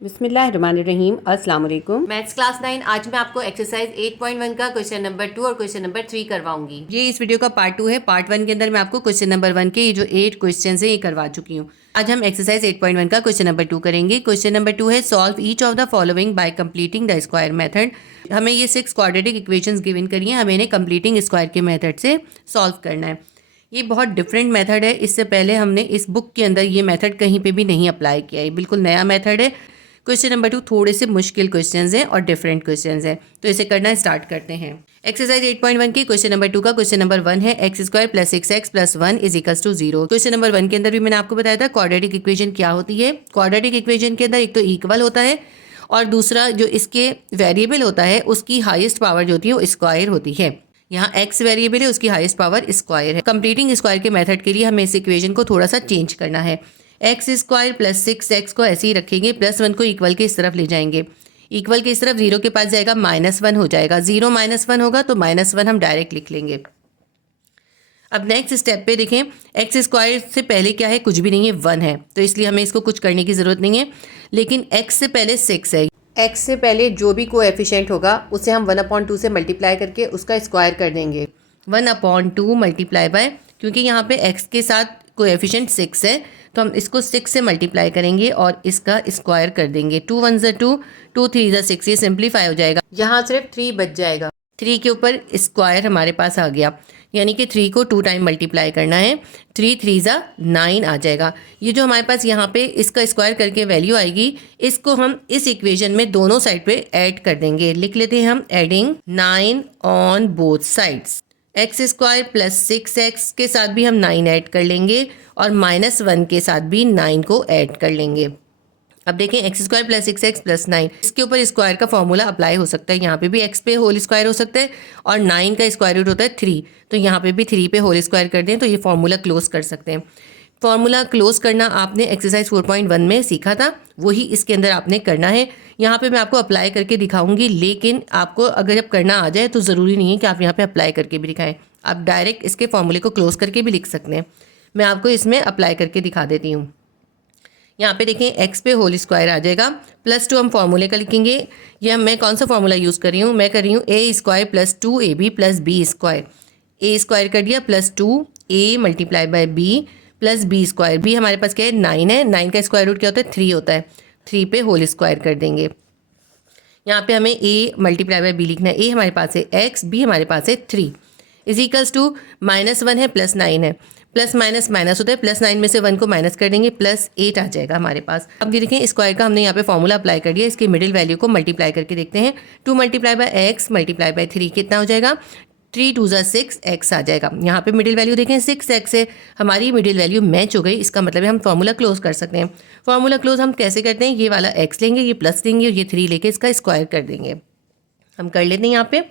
बिस्मिल्लाहिर्रहमानिर्रहीम। अस्सलाम वालेकुम। मैथ्स क्लास 9 आज मैं आपको एक्सरसाइज 8.1 का क्वेश्चन नंबर 2 और क्वेश्चन नंबर 3 करवाऊंगी। ये इस वीडियो का पार्ट 2 है। पार्ट 1 के अंदर मैं आपको क्वेश्चन नंबर 1 के ये जो 8 क्वेश्चन है ये करवा चुकी हूँ। आज हम एक्सरसाइज 8.1 का क्वेश्चन नंबर 2 करेंगे। क्वेश्चन नंबर 2 है solve each of the following bye completing the square method. हमें ये 6 क्वाड्रेटिक इक्वेशंस गिवन करी हैं, हमें इन्हें कंप्लीटिंग स्क्वायर के मेथड से सॉल्व करना है। ये बहुत डिफरेंट मेथड है, इससे पहले हमने इस बुक के अंदर ये मेथड कहीं पे भी नहीं अप्लाई किया है, बिल्कुल नया मेथड है। क्वेश्चन नंबर 2 थोड़े से मुश्किल क्वेश्चंस हैं और डिफरेंट क्वेश्चंस हैं, तो इसे करना स्टार्ट करते हैं। एक्सरसाइज 8.1 के क्वेश्चन नंबर 2 का क्वेश्चन नंबर 1 है x square plus 6x plus 1 is equals to 0। Question number 1 के अंदर भी मैंने आपको बताया था क्वाड्रेटिक इक्वेशन क्या होती है। क्वाड्रेटिक इक्वेशन के अंदर एक तो इक्वल होता है और दूसरा जो इसके वेरिएबल होता है उसकी हाईएस्ट पावर जो होती है वो स्क्वायर होती है। यहाँ x वेरिएबल है, उसकी हाईएस्ट पावर स्क्वायर है। कंप्लीटिंग स्क्वायर के मेथड के लिए हमें इस इक्वेशन को थोड़ा सा चेंज करना है। एक्स स्क्वायर प्लस 6x को ऐसे ही रखेंगे, प्लस 1 को इक्वल के इस तरफ ले जाएंगे, इक्वल के इस तरफ 0 के पास जाएगा -1 हो जाएगा, 0 -1 होगा तो -1 हम डायरेक्ट लिख लेंगे। अब नेक्स्ट स्टेप पे देखें, एक्स स्क्वायर से पहले क्या है, कुछ भी नहीं है, 1 है, तो इसलिए हमें इसको कुछ करने की ज़रूरत नहीं है। लेकिन x से पहले 6 है, x से पहले जो भी कोएफिशिएंट होगा उसे हम 1/2 से मल्टीप्लाई करके उसका स्क्वायर कर देंगे। 1/2 मल्टीप्लाई बाय, क्योंकि यहाँ पे x के साथ कोएफिशिएंट 6 है तो हम इसको 6 से मल्टीप्लाई करेंगे और इसका स्क्वायर कर देंगे। 2 1 ज़ा 2, 2 3 ज़ा 6, ये सिंप्लीफाई हो जाएगा। यहाँ सिर्फ 3 बच जाएगा, 3 के ऊपर स्क्वायर हमारे पास आ गया, यानी कि 3 को 2 टाइम मल्टीप्लाई करना है, 3 3 ज़ा 9 आ जाएगा। ये जो हमारे पास यहाँ पे इसका स्क्वायर करके वैल्यू आएगी, इसको हम इस इक्वेशन में दोनों साइड पे ऐड कर देंगे। लिख लेते हैं हम adding 9 on both sides. X square plus 6x के साथ भी हम 9 ऐड कर लेंगे और -1 के साथ भी 9 को ऐड कर लेंगे। अब देखें x square plus 6x plus 9, इसके ऊपर स्क्वायर का फॉर्मूला अप्लाई हो सकता है। यहाँ पे भी x पे होल स्क्वायर हो सकता है और 9 का स्क्वायर रूट होता है 3, तो यहाँ पे भी 3 पे होल स्क्वायर कर दें तो ये फॉर्मूला क्लोज कर सकते हैं। फॉर्मूला क्लोज करना आपने एक्सरसाइज 4.1 में सीखा था, वही इसके अंदर आपने करना है। यहाँ पे मैं आपको अप्लाई करके दिखाऊंगी, लेकिन आपको अगर जब करना आ जाए तो ज़रूरी नहीं है कि आप यहाँ पे अप्लाई करके भी दिखाएं, आप डायरेक्ट इसके फॉर्मूले को क्लोज करके भी लिख सकते हैं। मैं आपको इसमें अप्लाई करके दिखा देती हूँ। यहाँ पे देखें x पे होल स्क्वायर आ जाएगा, +2 हम फॉर्मूले का लिखेंगे। यह मैं कौन सा फॉर्मूला यूज़ कर रही हूँ, मैं कर रही हूँ a square plus 2ab plus b square. a square कर दिया plus 2a multiply by b plus b square. b हमारे पास क्या है, 9 है, 9 का स्क्वायर रूट क्या होता है, 3 होता है, 3 पे होल स्क्वायर कर देंगे। यहाँ पे हमें a मल्टीप्लाई बाय b लिखना है। a हमारे पास है x, b हमारे पास है 3 इज इक्वल्स टू -1 है प्लस 9 है, प्लस माइनस माइनस होता है, +9 में से 1 को माइनस कर देंगे, +8 आ जाएगा हमारे पास। अब ये देखें स्क्वायर का हमने यहाँ पे फॉर्मूला अप्लाई कर दिया, इसकी मिडिल वैल्यू को मल्टीप्लाई करके देखते हैं। 2 multiply by x multiply by 3 कितना हो जाएगा, 3 2 ज़ा 6x आ जाएगा। यहाँ पे मिडिल वैल्यू देखें 6x है, हमारी मिडिल वैल्यू मैच हो गई, इसका मतलब है हम फॉर्मूला क्लोज कर सकते हैं। फॉर्मूला क्लोज हम कैसे करते हैं, ये वाला x लेंगे, ये प्लस लेंगे और ये 3 लेके इसका स्क्वायर कर देंगे। हम कर लेते हैं, यहाँ पे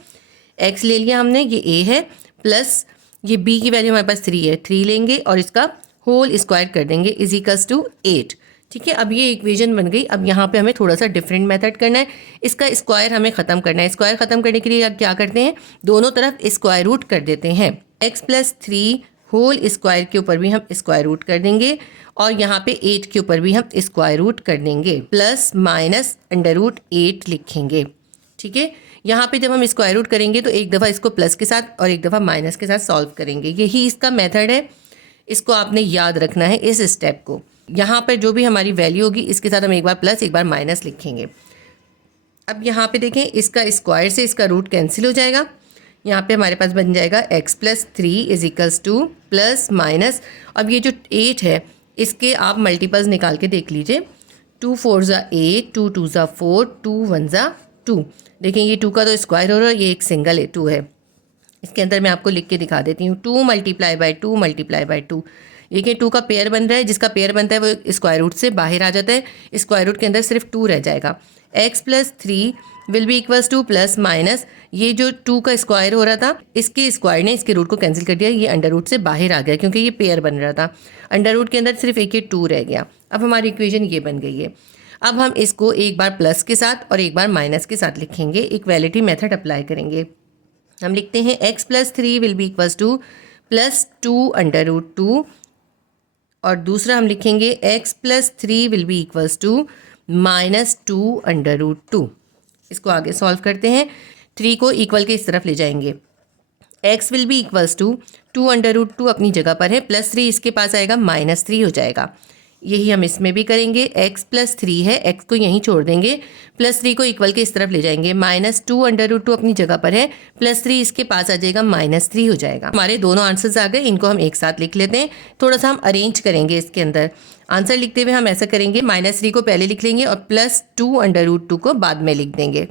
x ले लिया हमने, ये a है, प्लस ये b की वैल्यू हमारे पास 3 है, 3 लेंगे और इसका होल स्क्वायर कर देंगे इज इक्वल्स टू 8। ठीक है, अब ये इक्वेशन बन गई। अब यहाँ पे हमें थोड़ा सा डिफरेंट मेथड करना है, इसका स्क्वायर हमें ख़त्म करना है। स्क्वायर ख़त्म करने के लिए अब क्या करते हैं, दोनों तरफ स्क्वायर रूट कर देते हैं। x प्लस 3 होल स्क्वायर के ऊपर भी हम स्क्वायर रूट कर देंगे और यहाँ पे 8 के ऊपर भी हम स्क्वायर रूट कर देंगे, प्लस माइनस √8 लिखेंगे। ठीक है, यहाँ पे जब हम स्क्वायर रूट करेंगे तो एक दफ़ा इसको प्लस के साथ और एक दफ़ा माइनस के साथ सॉल्व करेंगे, यही इसका मेथड है। इसको आपने याद रखना है, इस स्टेप को। यहाँ पर जो भी हमारी वैल्यू होगी इसके साथ हम एक बार प्लस एक बार माइनस लिखेंगे। अब यहाँ पे देखें इसका स्क्वायर से इसका रूट कैंसिल हो जाएगा, यहाँ पे हमारे पास बन जाएगा x plus 3 is equals to plus minus. अब ये जो 8 है इसके आप मल्टीपल्स निकाल के देख लीजिए, 2 4 ज़ा 8, 2 2 ज़ा 4, 2 1 ज़ा 2। देखें ये 2 का तो स्क्वायर हो रहा है, ये एक सिंगल है 2 है। इसके अंदर मैं आपको लिख के दिखा देती हूँ, 2 मल्टीप्लाई बाय 2 मल्टीप्लाई बाय 2। देखिए 2 का पेयर बन रहा है, जिसका पेयर बनता है वो स्क्वायर रूट से बाहर आ जाता है, स्क्वायर रूट के अंदर सिर्फ 2 रह जाएगा। x plus 3 will be equals to plus minus, ये जो 2 का स्क्वायर हो रहा था इसके स्क्वायर ने इसके रूट को कैंसिल कर दिया, ये अंडर रूट से बाहर आ गया क्योंकि ये पेयर बन रहा था। अंडर रूट के अंदर सिर्फ एक 2 रह गया। अब हमारी इक्वेशन ये बन गई है। अब हम इसको एक बार प्लस के साथ और एक बार माइनस के साथ लिखेंगे, इक्वालिटी मेथड अप्लाई करेंगे। हम लिखते हैं x plus 3 will be equals to +2 √2 और दूसरा हम लिखेंगे x plus 3 will be equals to -2√2। इसको आगे सॉल्व करते हैं। 3 को इक्वल के इस तरफ ले जाएंगे। x will be equals to 2√2 अपनी जगह पर है, +3 इसके पास आएगा, -3 हो जाएगा। यही हम इसमें भी करेंगे। x +3 है, x को यहीं छोड़ देंगे, +3 को इक्वल के इस तरफ ले जाएंगे। -2√2 अपनी जगह पर है, +3 इसके पास आ जाएगा, -3 हो जाएगा। हमारे दोनों आंसर्स आ गए। इनको हम एक साथ लिख लेते हैं। थोड़ा सा हम अरेंज करेंगे इसके अंदर। आंसर लिखते हुए हम ऐसा करेंगे, -3 को पहले लिख लेंगे और +2√2 को बाद में लिख देंगे।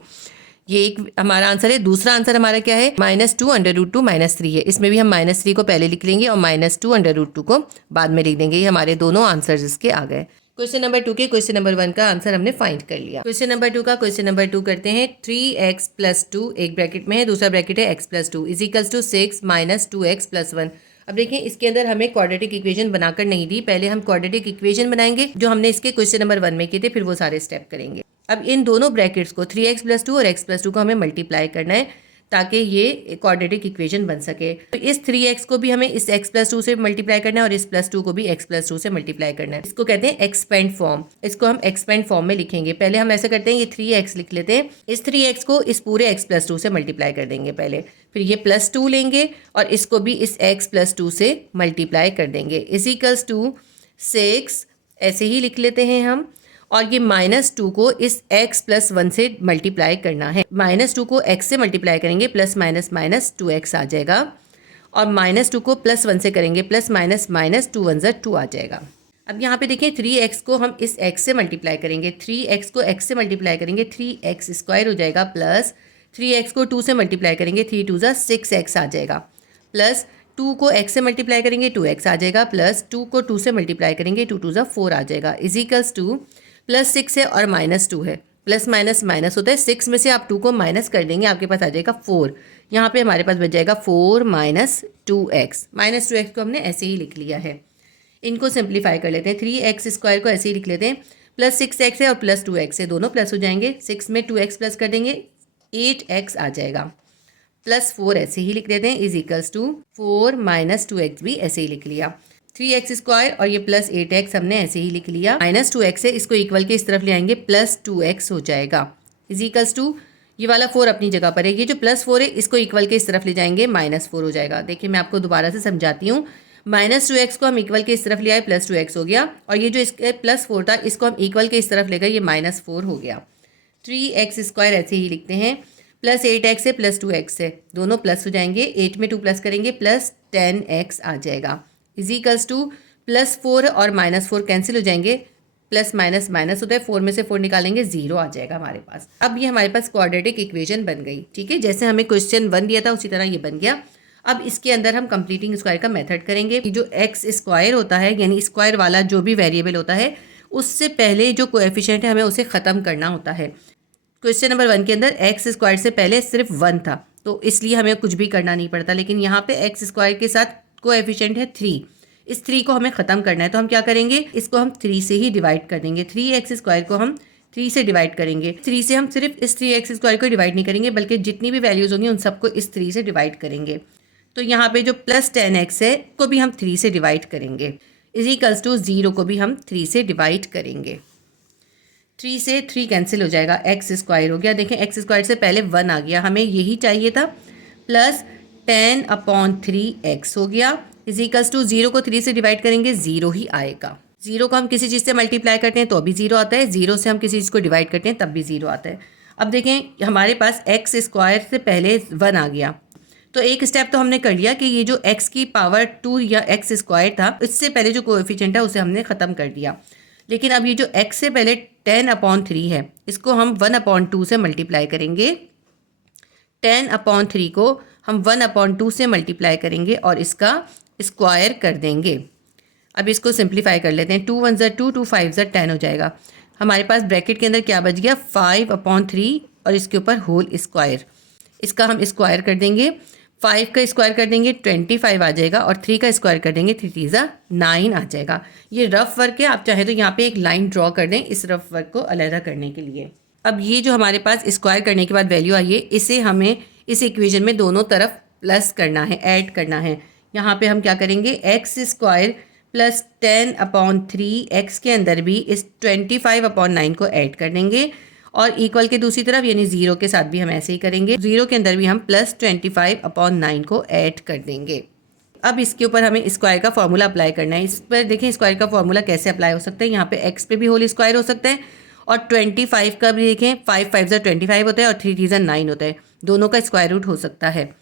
ये एक हमारा आंसर है। दूसरा आंसर हमारा क्या है, -2√2 -3 है। इसमें भी हम -3 को पहले लिख लेंगे और -2√2 को बाद में लिख देंगे। ये हमारे दोनों आंसर्स इसके आ गए। क्वेश्चन नंबर 2 के क्वेश्चन नंबर 1 का आंसर हमने फाइंड कर लिया। क्वेश्चन नंबर 2 का क्वेश्चन नंबर 2 करते हैं। 3x + 2 एक ब्रैकेट में है, दूसरा ब्रैकेट है x + 2 = 6 - 2x + 1। अब देखिए इसके अंदर हमें क्वाड्रेटिक इक्वेशन बनाकर नहीं दी। पहले हम क्वाड्रेटिक इक्वेशन बनाएंगे जो हमने इसके क्वेश्चन नंबर 1 में किए थे, फिर वो सारे स्टेप करेंगे। अब इन दोनों ब्रैकेट्स को 3x + 2 और x + 2 को हमें मल्टीप्लाई करना है ताकि ये क्वाड्रेटिक इक्वेशन बन सके। तो इस 3x को भी हमें इस x + 2 से मल्टीप्लाई करना है और इस +2 को भी x + 2 से मल्टीप्लाई करना है। इसको कहते हैं एक्सपेंड फॉर्म। इसको हम एक्सपेंड फॉर्म में लिखेंगे। पहले हम ऐसा करते हैं, ये 3x लिख लेते हैं। इस 3x को इस पूरे x + 2 से मल्टीप्लाई कर देंगे पहले, फिर ये +2 लेंगे और इसको भी इस x + 2 से मल्टीप्लाई कर देंगे = 6 ऐसे ही लिख लेते हैं हम। और ये -2 को इस x + 1 से मल्टीप्लाई करना है। -2 को x से मल्टीप्लाई करेंगे, +-2x आ जाएगा। और -2 को +1 से करेंगे, +-2 1 = 2 आ जाएगा। अब यहाँ पे देखिए 3x को हम इस x से मल्टीप्लाई करेंगे, 3x को x से मल्टीप्लाई करेंगे, 3x² हो जाएगा, प्लस 3x को 2 से मल्टीप्लाई करेंगे, 3 2 = 6x आ जाएगा, प्लस 2 को x से मल्टीप्लाई करेंगे 2x आ जाएगा, प्लस 2 को 2 से मल्टीप्लाई करेंगे 2 2 = 4 आ जाएगा, = +6 है और -2 है, प्लस माइनस माइनस होता है। 6 में से आप 2 को माइनस कर देंगे, आपके पास आ जाएगा 4। यहाँ पे हमारे पास बच जाएगा 4 - 2x। -2x को हमने ऐसे ही लिख लिया है। इनको सिंप्लीफाई कर लेते हैं। 3x² को ऐसे ही लिख लेते हैं। +6x है और +2x है, दोनों प्लस हो जाएंगे। 6 में 2x प्लस कर देंगे, 8x आ जाएगा। +4 ऐसे ही लिख देते हैं, = 4 - 2x भी ऐसे ही लिख लिया। 3x² और ये +8x हमने ऐसे ही लिख लिया। -2x है, इसको इक्वल के इस तरफ ले आएंगे, +2x हो जाएगा, = ये वाला 4 अपनी जगह पर है। ये जो +4 है इसको इक्वल के इस तरफ ले जाएंगे, -4 हो जाएगा। देखिए मैं आपको दोबारा से समझाती हूँ। -2x को हम इक्वल के इस तरफ ले आए, +2x हो गया। और ये जो इसके +4 था इसको हम इक्वल के इस तरफ ले गए, ये -4 हो गया। 3x² ऐसे ही लिखते हैं। +8x है, +2x है, दोनों प्लस हो जाएंगे। 8 में 2 प्लस करेंगे, +10x आ जाएगा, = +4 और -4 कैंसिल हो जाएंगे, प्लस माइनस माइनस होता है। 4 में से 4 निकालेंगे, 0 आ जाएगा हमारे पास। अब ये हमारे पास क्वाड्रेटिक इक्वेशन बन गई। ठीक है, जैसे हमें क्वेश्चन 1 दिया था उसी तरह ये बन गया। अब इसके अंदर हम कंप्लीटिंग स्क्वायर का मेथड करेंगे। जो x² होता है, यानी स्क्वायर वाला जो भी वेरिएबल होता है, उससे पहले जो कोएफिशिएंट है हमें उसे ख़त्म करना होता है। क्वेश्चन नंबर 1 के अंदर x² से पहले सिर्फ 1 था, तो इसलिए हमें कुछ भी करना नहीं पड़ता। लेकिन यहाँ पे x² के साथ कोएफिशिएंट है 3। इस 3 को हमें ख़त्म करना है, तो हम क्या करेंगे, इसको हम 3 से ही डिवाइड कर देंगे। 3x² को हम 3 से डिवाइड करेंगे। 3 से हम सिर्फ इस 3x² को डिवाइड नहीं करेंगे, बल्कि जितनी भी वैल्यूज़ होंगी उन सबको इस 3 से डिवाइड करेंगे। तो यहाँ पे जो +10x है को भी हम 3 से डिवाइड करेंगे, = 0 को भी हम 3 से डिवाइड करेंगे। 3 से 3 कैंसिल हो जाएगा, x² हो गया। देखें x² से पहले 1 आ गया, हमें यही चाहिए था। प्लस 10/3x हो गया, = 0 को 3 से डिवाइड करेंगे, 0 ही आएगा। 0 को हम किसी चीज़ से मल्टीप्लाई करते हैं तो भी 0 आता है, 0 से हम किसी चीज़ को डिवाइड करते हैं तब भी 0 आता है। अब देखें हमारे पास x² से पहले 1 आ गया, तो एक स्टेप तो हमने कर लिया कि ये जो x की पावर 2 या x² था, इससे पहले जो कोएफिशिएंट है उसे हमने ख़त्म कर दिया। लेकिन अब ये जो x से पहले 10/3 है, इसको हम 1/2 से मल्टीप्लाई करेंगे। 10/3 को हम 1/2 से मल्टीप्लाई करेंगे और इसका स्क्वायर कर देंगे। अब इसको सिंप्लीफाई कर लेते हैं। 2 1 = 2, 2 5 = 10 हो जाएगा। हमारे पास ब्रैकेट के अंदर क्या बच गया, 5/3 और इसके ऊपर होल स्क्वायर। इसका हम स्क्वायर कर देंगे। 5 का स्क्वायर कर देंगे 25 आ जाएगा, और 3 का स्क्वायर कर देंगे 3 3 = 9 आ जाएगा। ये रफ वर्क है, आप चाहे तो यहाँ पे एक लाइन ड्रॉ कर दें इस रफ वर्क को अलहदा करने के लिए। अब ये जो हमारे पास स्क्वायर करने के बाद वैल्यू आई है, इसे हमें इस इक्वेशन में दोनों तरफ प्लस करना है, ऐड करना है। यहाँ पे हम क्या करेंगे, x² प्लस 10/3 x के अंदर भी इस 25/9 को ऐड कर देंगे और इक्वल के दूसरी तरफ यानी 0 के साथ भी हम ऐसे ही करेंगे। 0 के अंदर भी हम प्लस 25/9 को ऐड कर देंगे। अब इसके ऊपर हमें स्क्वायर का फॉर्मूला अप्लाई करना है। इस पर देखें स्क्वायर का फॉर्मूला कैसे अप्लाई हो सकता है। यहाँ पे x पे भी होल स्क्वायर हो सकता है और 25 का भी देखें, 5 5 ज़ा 25 होता है और 3 3 ज़ा 9 होता है, दोनों का स्क्वायर रूट हो सकता है।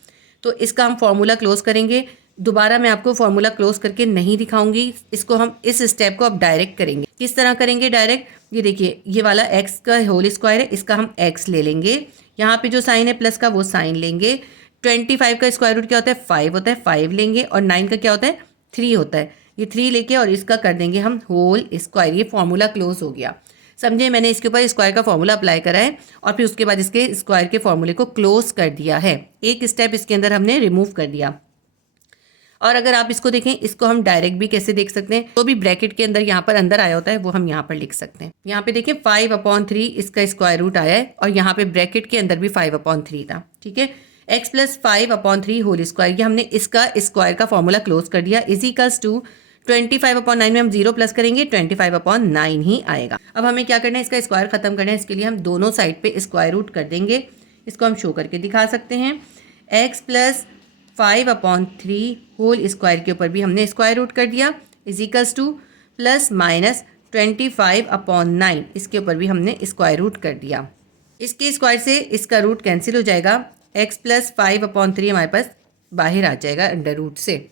तो इसका हम फॉर्मूला क्लोज करेंगे। दोबारा मैं आपको फॉर्मूला क्लोज करके नहीं दिखाऊंगी, इसको हम इस स्टेप को अब डायरेक्ट करेंगे। किस तरह करेंगे डायरेक्ट, ये देखिए ये वाला x का होल स्क्वायर है, इसका हम x ले लेंगे। यहाँ पे जो साइन है प्लस का वो साइन लेंगे। 25 का स्क्वायर रूट क्या होता है 5 होता है, 5 लेंगे और 9 का क्या होता है 3 होता है, ये 3 लेके और इसका कर देंगे हम होल स्क्वायर। ये फॉर्मूला क्लोज हो गया। समझे, मैंने इसके ऊपर स्क्वायर का फॉर्मूला अप्लाई करा है और फिर उसके बाद इसके स्क्वायर के फॉर्मूले को क्लोज कर दिया है। एक स्टेप इसके अंदर हमने रिमूव कर दिया। और अगर आप इसको देखें, इसको हम डायरेक्ट भी कैसे देख सकते हैं, तो भी ब्रैकेट के अंदर यहाँ पर अंदर आया होता है वो हम यहाँ पर लिख सकते हैं। यहाँ पे देखिए 5/3 इसका स्क्वायर रूट आया है और यहाँ पे ब्रैकेट के अंदर भी 5/3 था। ठीक है, x प्लस 5/3 होल स्क्वायर, ये हमने इसका स्क्वायर का फॉर्मूला क्लोज कर दिया। इज इक्वल्स टू 25/9 में हम 0 प्लस करेंगे 25/9 ही आएगा। अब हमें क्या करना है, इसका स्क्वायर खत्म करना है। इसके लिए हम दोनों साइड पे स्क्वायर रूट कर देंगे। इसको हम शो करके दिखा सकते हैं। x प्लस 5/3 होल स्क्वायर के ऊपर भी हमने स्क्वायर रूट कर दिया is equals to plus minus 25/9, इसके ऊपर भी हमने स्क्वायर रूट कर दिया। इसके स्क्वायर से इसका रूट कैंसिल हो जाएगा। x प्लस 5/3 हमारे पास बाहर आ जाएगा अंडर रूट से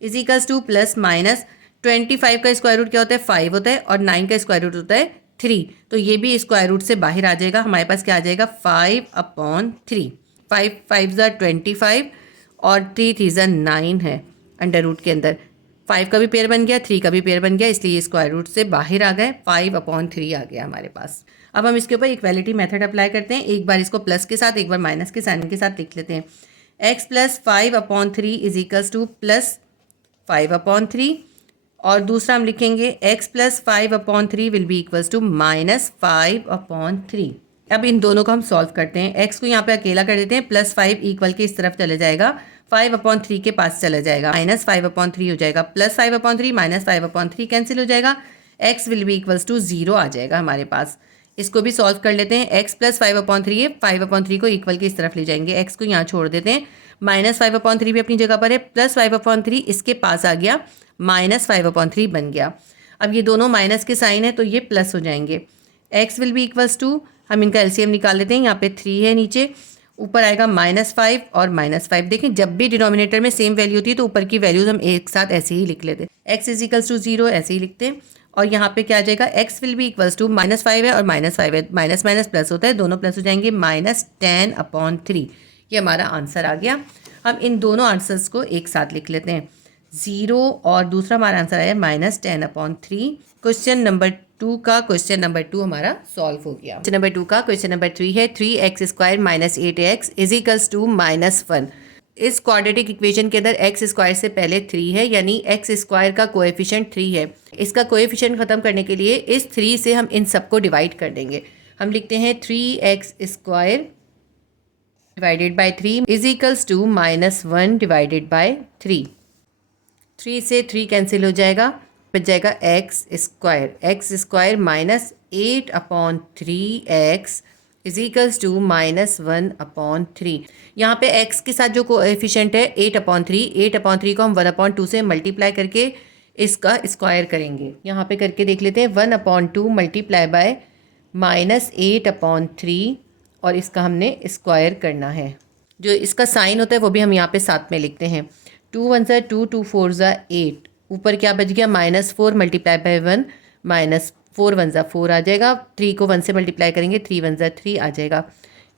is equals to plus minus 25 का स्क्वायर रूट क्या होता है 5 होता है और 9 का स्क्वायर रूट होता है 3, तो ये भी स्क्वायर रूट से बाहर आ जाएगा। हमारे पास क्या आ जाएगा 5/3, 5 5 ज़ा 25 और 3 3 ज़ा 9 है अंडर रूट के अंदर। 5 का भी पेयर बन गया, 3 का भी पेयर बन गया, इसलिए स्क्वायर रूट से बाहर आ गए, 5/3 आ गया हमारे पास। अब हम इसके ऊपर इक्वालिटी मेथड अप्लाई करते हैं। एक बार इसको प्लस के साथ एक बार माइनस के साइन के साथ लिख लेते हैं। x plus 5/3 is equals to plus 5/3 और दूसरा हम लिखेंगे x plus 5/3 will be equals to minus 5/3। अब इन दोनों को हम सॉल्व करते हैं। x को यहाँ पे अकेला कर देते हैं, प्लस 5 इक्वल के इस तरफ चले जाएगा, 5/3 के पास चला जाएगा, माइनस 5/3 हो जाएगा, प्लस 5/3 माइनस 5/3 कैंसिल हो जाएगा, x will be equals to 0 आ जाएगा हमारे पास। इसको भी सॉल्व कर लेते हैं। x प्लस 5/3 है, 5/3 को इक्वल के इस तरफ ले जाएंगे, x को यहाँ छोड़ देते हैं, माइनस 5/3 भी अपनी जगह पर है, प्लस 5/3 इसके पास आ गया, माइनस 5/3 बन गया। अब ये दोनों माइनस के साइन है तो ये प्लस हो जाएंगे। x will be equals to, हम इनका एलसीएम निकाल लेते हैं। यहाँ पे 3 है, नीचे ऊपर आएगा -5 और -5। देखें जब भी डिनोमिनेटर में सेम वैल्यू होती है तो ऊपर की वैल्यूज हम एक साथ ऐसे ही लिख लेते हैं, x इज इक्वल्स टू 0 ऐसे ही लिखते हैं। और यहाँ पे क्या आ जाएगा, x will be equals to -5 है और -5 है, माइनस माइनस प्लस होता है, दोनों प्लस हो जाएंगे, -10/3। ये हमारा आंसर आ गया। हम इन दोनों आंसर्स को एक साथ लिख लेते हैं, 0 और दूसरा हमारा आंसर आया -10/3। क्वेश्चन नंबर 2 का क्वेश्चन नंबर 2 हमारा सॉल्व हो गया। क्वेश्चन नंबर 2 का क्वेश्चन नंबर 3 है 3x² - 8x is equals to -1। इस क्वाड्रेटिक इक्वेशन के अंदर x स्क्वायर से पहले 3 है, यानी x स्क्वायर का कोएफिशिएंट 3 है। इसका कोएफिशिएंट खत्म करने के लिए इस 3 से हम इन सबको डिवाइड कर देंगे। हम लिखते हैं 3x² divided by 3 is equals to -1 divided by 3। 3 से 3 कैंसिल हो जाएगा, बच जाएगा x² minus 8/3x is equals to -1/3। यहाँ पे x के साथ जो कोएफिशिएंट है 8/3, 8/3 को हम 1/2 से मल्टीप्लाई करके इसका स्क्वायर करेंगे। यहाँ पे करके देख लेते हैं, 1/2 मल्टीप्लाई बाय -8/3 और इसका हमने स्क्वायर करना है। जो इसका साइन होता है वो भी हम यहाँ पे साथ में लिखते हैं। 2 1 ज़ा 2, 2 4 ज़ा 8, ऊपर क्या बच गया -4 मल्टीप्लाई बाय 1, -4 1 ज़ा 4 आ जाएगा। 3 को 1 से मल्टीप्लाई करेंगे, 3 1 ज़ा 3 आ जाएगा।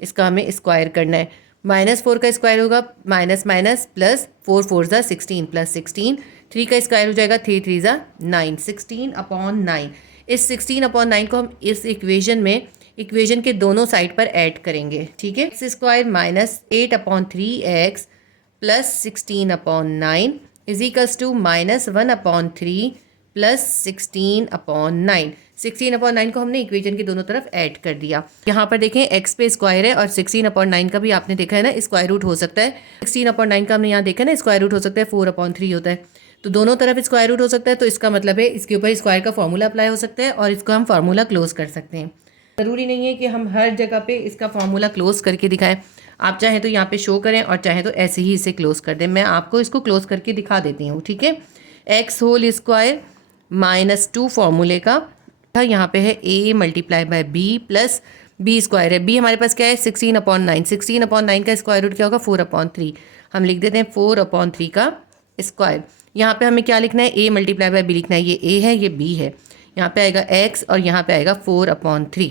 इसका हमें स्क्वायर करना है। -4 का स्क्वायर होगा माइनस माइनस प्लस 4 4 ज़ा 16 प्लस 16, 3 का स्क्वायर हो जाएगा 3 3 ज़ा 9, 16/9। इस 16/9 को हम इस इक्वेशन में इक्वेशन के दोनों साइड पर ऐड करेंगे। ठीक है, x² minus 8/3x plus 16/9 is equals to -1/3 plus 16/9। 16/9 को हमने इक्वेशन के दोनों तरफ ऐड कर दिया। यहाँ पर देखें x पे स्क्वायर है और 16/9 का भी आपने देखा है ना स्क्वायर रूट हो सकता है। 16/9 का हमने यहाँ देखा ना स्क्वायर रूट हो सकता है, 4/3 होता है। तो दोनों तरफ स्क्वायर रूट हो सकता है, तो इसका मतलब है इसके ऊपर स्क्वायर का फॉर्मूला अप्लाई हो सकता है और इसको हम फार्मूला क्लोज कर सकते हैं। ज़रूरी नहीं है कि हम हर जगह पे इसका फार्मूला क्लोज करके दिखाएं, आप चाहें तो यहाँ पे शो करें और चाहें तो ऐसे ही इसे क्लोज कर दें। मैं आपको इसको क्लोज करके दिखा देती हूँ, ठीक है। एक्स होल स्क्वायर -2 फॉर्मूले का यहाँ पे है a multiply by b plus B square है। b हमारे पास क्या है 16/9, 16/9 का स्क्वायर रूट क्या होगा 4/3। हम लिख देते हैं 4/3 का स्क्वायर। यहाँ पे हमें क्या लिखना है a मल्टीप्लाई बाय b लिखना है, ये a है ये b है। यहाँ पे आएगा x और यहाँ पे आएगा 4/3।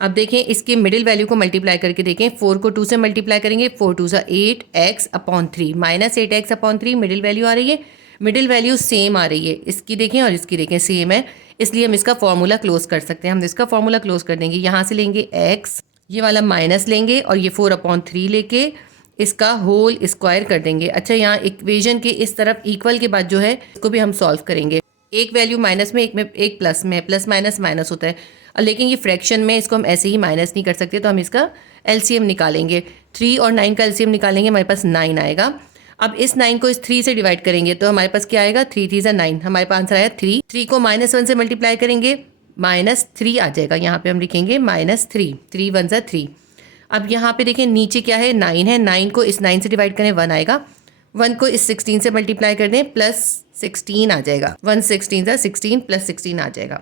अब देखें इसके मिडिल वैल्यू को मल्टीप्लाई करके देखें, 4 को 2 से मल्टीप्लाई करेंगे, 4 2 सा 8x/3 -8x/3 मिडिल वैल्यू आ रही है। मिडिल वैल्यू सेम आ रही है, इसकी देखें और इसकी देखें सेम है, इसलिए हम इसका फॉर्मूला क्लोज कर सकते हैं। हम इसका फॉर्मूला क्लोज कर देंगे, यहाँ से लेंगे x, ये वाला माइनस लेंगे और ये 4/3 लेके इसका होल स्क्वायर कर देंगे। अच्छा, यहाँ इक्वेशन के इस तरफ इक्वल के बाद जो है इसको भी हम सॉल्व करेंगे। एक वैल्यू माइनस में, एक प्लस में, प्लस माइनस माइनस होता है, लेकिन ये फ्रैक्शन में इसको हम ऐसे ही माइनस नहीं कर सकते, तो हम इसका एलसीएम निकालेंगे। 3 और 9 का एलसीएम निकालेंगे, हमारे पास 9 आएगा। अब इस 9 को इस 3 से डिवाइड करेंगे तो हमारे पास क्या आएगा 3 3 9, हमारे पास आंसर आया 3। 3 को -1 से मल्टीप्लाई करेंगे -3 आ जाएगा, यहाँ पे हम लिखेंगे -3, 3 1 3। अब यहाँ पे देखें नीचे क्या है 9 है, 9 को इस 9 से डिवाइड करें 1 आएगा, 1 को इस 16 से मल्टीप्लाई कर दें +16 आ जाएगा, 1 16 16 +16 आ जाएगा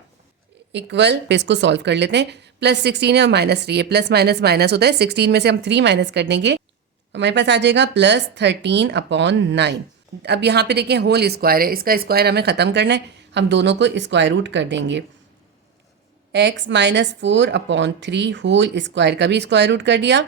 इक्वल। इसको सॉल्व कर लेते हैं, +16 है और -3 है, प्लस माइनस माइनस होता है, 16 में से हम 3 माइनस कर देंगे, हमारे पास आ जाएगा +13/9। अब यहाँ पे देखें होल स्क्वायर है, इसका स्क्वायर हमें ख़त्म करना है, हम दोनों को स्क्वायर रूट कर देंगे। x -4/3 होल स्क्वायर का भी स्क्वायर रूट कर दिया,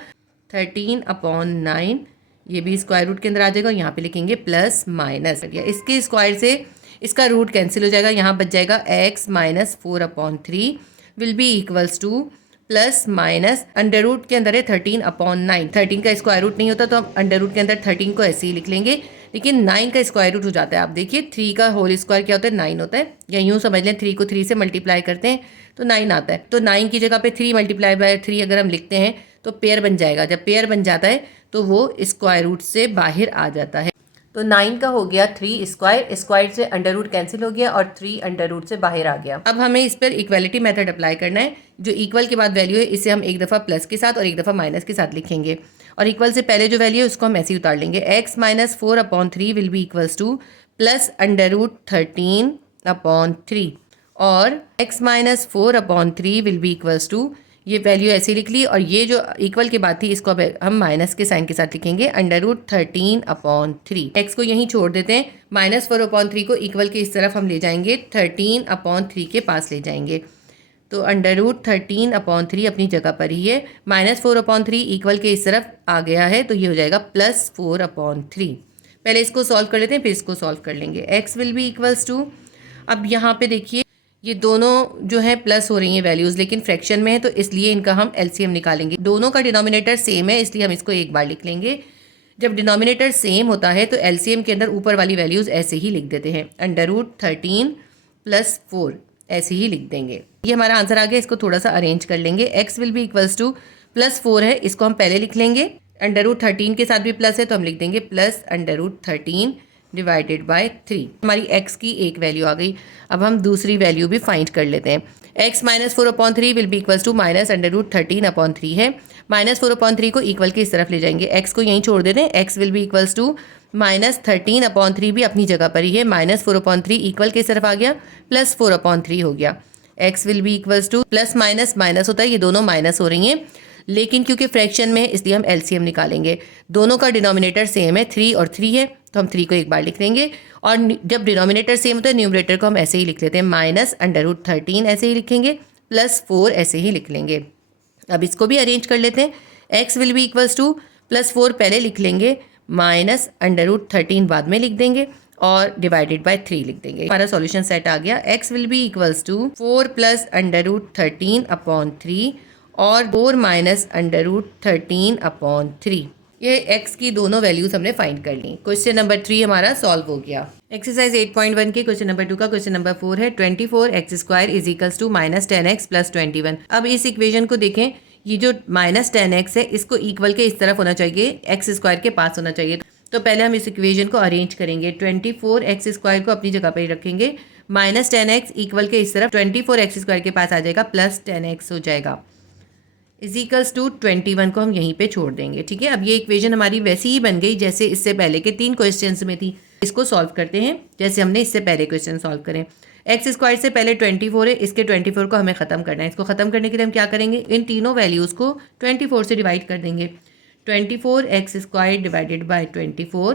13/9 ये भी स्क्वायर रूट के अंदर आ जाएगा, यहाँ पे लिखेंगे प्लस माइनस कर दिया। इसके स्क्वायर से इसका रूट कैंसिल हो जाएगा, यहाँ बच जाएगा x -4/3 will be equals to plus minus under root के अंदर है 13/9। 13 का स्क्वायर रूट नहीं होता तो हम अंडर रूट के अंदर 13 को ऐसे ही लिख लेंगे, लेकिन 9 का स्क्वायर रूट हो जाता है। आप देखिए 3 का होल स्क्वायर क्या होता है 9 होता है, या यूँ समझ लें 3 को 3 से मल्टीप्लाई करते हैं तो 9 आता है। तो 9 की जगह पे 3 मल्टीप्लाई बाय 3 अगर हम लिखते हैं तो पेयर बन जाएगा। जब पेयर बन जाता है तो वो स्क्वायर रूट से बाहर आ जाता है। तो 9 का हो गया 3 स्क्वायर, स्क्वायर से अंडर रूट कैंसिल हो गया और 3 अंडर रूट से बाहर आ गया। अब हमें इस पर इक्वालिटी मेथड अप्लाई करना है। जो इक्वल के बाद वैल्यू है इसे हम एक दफ़ा प्लस के साथ और एक दफ़ा माइनस के साथ लिखेंगे, और इक्वल से पहले जो वैल्यू है उसको हम ऐसे ही उतार लेंगे। x -4/3 will be equals to plus under root 13/3 और x -4/3 will be equals to, ये वैल्यू ऐसे लिख ली, और ये जो इक्वल के बाद थी इसको अब हम माइनस के साइन के साथ लिखेंगे, अंडर रूट 13/3। एक्स को यहीं छोड़ देते हैं, -4/3 को इक्वल के इस तरफ हम ले जाएंगे, 13/3 के पास ले जाएंगे, तो अंडर रूट 13/3 अपनी जगह पर ही है। -4/3 इक्वल के इस तरफ आ गया है तो ये हो जाएगा +4/3। पहले इसको सॉल्व कर लेते हैं फिर इसको सॉल्व कर लेंगे। x will be equals to, अब यहाँ पे देखिए ये दोनों जो है प्लस हो रही हैं वैल्यूज़, लेकिन फ्रैक्शन में है तो इसलिए इनका हम एलसीएम निकालेंगे। दोनों का डिनोमिनेटर सेम है इसलिए हम इसको एक बार लिख लेंगे। जब डिनोमिनेटर सेम होता है तो एलसीएम के अंदर ऊपर वाली वैल्यूज़ ऐसे ही लिख देते हैं, अंडर रूट 13 + 4 ऐसे ही लिख देंगे। ये हमारा आंसर आ गया, इसको थोड़ा सा अरेंज कर लेंगे। x will be equals to +4 है, इसको हम पहले लिख लेंगे, अंडर रूट 13 के साथ भी प्लस है तो हम लिख देंगे plus under root 13 divided by 3। हमारी x की एक वैल्यू आ गई। अब हम दूसरी वैल्यू भी फाइंड कर लेते हैं। x -4/3 will be equals to minus under root 13/3 है, -4/3 को इक्वल के इस तरफ ले जाएंगे, x को यहीं छोड़ देते हैं, x will be equals to -13/3 भी अपनी जगह पर ही है, -4/3 इक्वल के इस तरफ आ गया, +4/3 हो गया। x will be equals to plus minus minus होता है, ये दोनों माइनस हो रही हैं, लेकिन क्योंकि फ्रैक्शन में है इसलिए हम एलसीएम निकालेंगे। दोनों का डिनोमिनेटर सेम है, 3 और 3 है तो हम 3 को एक बार लिख लेंगे, और जब डिनोमिनेटर सेम होता है न्यूमरेटर को हम ऐसे ही लिख लेते हैं, माइनस अंडर रूट 13 ऐसे ही लिखेंगे, +4 ऐसे ही लिख लेंगे। अब इसको भी अरेंज कर लेते हैं। x will be equals to +4 पहले लिख लेंगे, माइनस अंडर रूट 13 बाद में लिख देंगे और डिवाइडेड बाय 3 लिख देंगे। हमारा सॉल्यूशन सेट आ गया। x will be equals to 4 + under root 13/3 और 4 माइनस अंडर रूट 13/3। ये x की दोनों वैल्यूज हमने फाइंड कर ली। क्वेश्चन नंबर 3 हमारा सॉल्व हो गया। एक्सरसाइज 8.1 के क्वेश्चन नंबर 2 का क्वेश्चन नंबर 4 है 24x² is equals to -10x + 21। अब इस इक्वेशन को देखें, ये जो -10x है इसको इक्वल के इस तरफ होना चाहिए, x² के पास होना चाहिए। तो पहले हम इस इक्वेशन को अरेंज करेंगे। 24x² को अपनी जगह पर ही रखेंगे, -10x इक्वल के इस तरफ 24x² के पास आ जाएगा, +10x हो जाएगा, इजिकल्स टू 21 को हम यहीं पे छोड़ देंगे। ठीक है, अब ये इक्वेशन हमारी वैसी ही बन गई जैसे इससे पहले के 3 क्वेश्चंस में थी। इसको सॉल्व करते हैं जैसे हमने इससे पहले क्वेश्चन सॉल्व करें। x² से पहले 24 है, इसके 24 को हमें ख़त्म करना है। इसको ख़त्म करने के लिए हम क्या करेंगे, इन तीनों वैल्यूज़ को 24 से डिवाइड कर देंगे। 24x² डिवाइडेड बाई 24